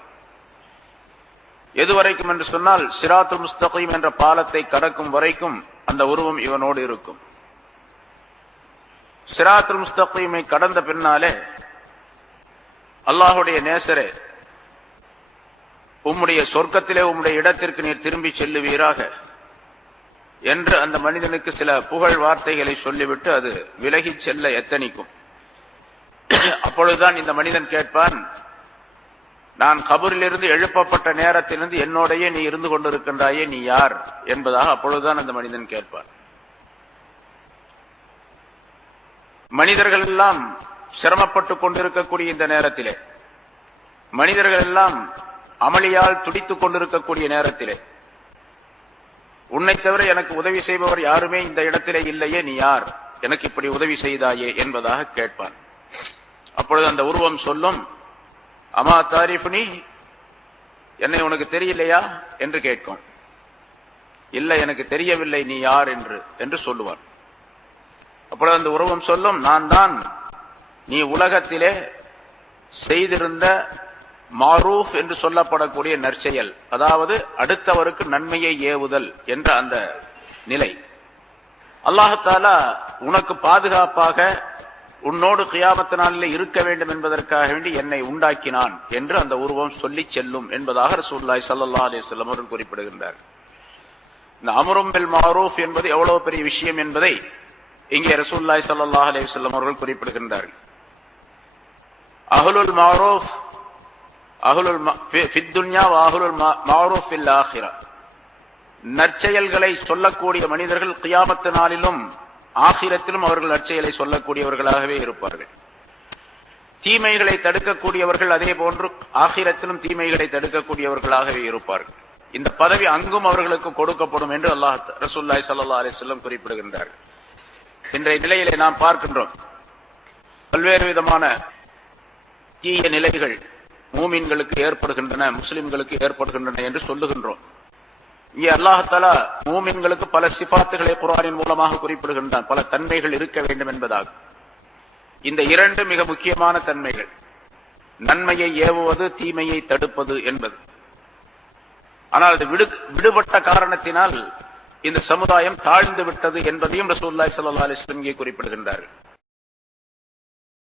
எதுவரைக்கும் என்று சொன்னால், சிராத்துல் முஸ்தகீம் என்ற பாலத்தை கடக்கும் வரைக்கும் அந்த உருவம் இவனோடு இருக்கும். சிராத்துல் முஸ்தகீமை கடந்த பின்னாலே, அல்லாஹுடைய நேசரே உம்முடைய சொர்க்கத்திலே உம்முடைய இடத்திற்கு நீர் திரும்பி செல்லுவீராக என்று அந்த மனிதனுக்கு சில புகழ் வார்த்தைகளை சொல்லிவிட்டு அது விலகி செல்ல எத்தனிக்கும். அப்பொழுதுதான் இந்த மனிதன் கேட்பான், நான் கபரிலிருந்து எழுப்பப்பட்ட நேரத்திலிருந்து என்னோடையே நீ இருந்து கொண்டிருக்கின்றாயே, நீ யார் என்பதாக அப்பொழுதுதான் அந்த மனிதன் கேட்பான். மனிதர்கள் எல்லாம் சிரமப்பட்டுக் கொண்டிருக்கக்கூடிய இந்த நேரத்திலே, மனிதர்கள் எல்லாம் அமளியால் துடித்துக் கொண்டிருக்கக்கூடிய நேரத்திலே, உன்னை தவிர எனக்கு உதவி செய்பவர் யாருமே இந்த இடத்திலே இல்லையே, நீ யார், எனக்கு இப்படி உதவி செய்தாயே என்பதாக கேட்பான். அப்பொழுது அந்த உருவம் சொல்லும், அமா தாரிஃப்னி, என்னை உனக்கு தெரியலையா என்று கேட்கும். இல்லை, எனக்கு தெரியவில்லை நீ யார் என்று சொல்லுவான். அப்பொழுது அந்த உருவம் சொல்லும், நான் தான் நீ உலகத்திலே செய்திருந்த மாரூஃப் என்று சொல்லப்படக்கூடிய நற்செயல், அதாவது அடுத்தவருக்கு நன்மையை ஏவுதல் என்ற அந்த நிலை. அல்லாஹ் தஆலா உனக்கு பாதுகாப்பாக உன்னோடு கியாமத் நாளில் இருக்க வேண்டும் என்பதற்காக வேண்டி என்னை உண்டாக்கினான் என்று அந்த உருவம் சொல்லி செல்லும் என்பதாக ரசூலுல்லாஹி ஸல்லல்லாஹு அலைஹி வஸல்லம் அவர்கள் குறிப்பிடுகின்றார். இந்த அம்ரும் பில் மாரூஃப் என்பது எவ்வளவு பெரிய விஷயம் என்பதை இங்கே ரசூலுல்லாஹி ஸல்லல்லாஹு அலைஹி வஸல்லம் அவர்கள் குறிப்பிடுகின்றார்கள். அஹ்லுல் மாரூஃப் ஃபித் துன்யா வ அஹ்லுல் மாரூஃப் ஃபில் ஆখিরা, நற்செயல்களை சொல்லக்கூடிய மனிதர்கள் கியாமத் நாளிலும் ஆகிரத்திலும் அவர்கள் நற்செயலை சொல்லக்கூடியவர்களாகவே இருப்பார்கள். தீமைகளை தடுக்கக்கூடியவர்கள் அதே போன்று ஆகிரத்திலும் தீமைகளை தடுக்கக்கூடியவர்களாகவே இருப்பார்கள். இந்த பதவி அங்கும் அவர்களுக்கு கொடுக்கப்படும் என்று ரசூலுல்லாஹி ஸல்லல்லாஹு அலைஹி வஸல்லம் குறிப்பிடுகின்றார்கள். இன்றைய நிலையிலே நாம் பார்க்கின்றோம், பல்வேறு விதமான தீய நிலைகள் மூமின்களுக்கு ஏற்படுகின்றன, முஸ்லிம்களுக்கு ஏற்படுகின்றன என்று சொல்லுகின்றோம். இங்கே அல்லாஹ் தஆலா மூமின்களுக்கு பல சிபாத்துகளை குர்ஆனின் மூலமாக குறிப்பிடுகின்றான், பல தன்மைகள் இருக்க வேண்டும் என்பதாக. இந்த இரண்டு மிக முக்கியமான தன்மைகள், நன்மையை ஏவுவது, தீமையை தடுப்பது என்பது. ஆனால் அது விடுபட்ட காரணத்தினால் இந்த சமுதாயம் தாழ்ந்து விட்டது என்பதையும் ரசூலுல்லாஹி ஸல்லல்லாஹு அலைஹி வஸல்லம் இங்கே குறிப்பிடுகின்றார்கள்.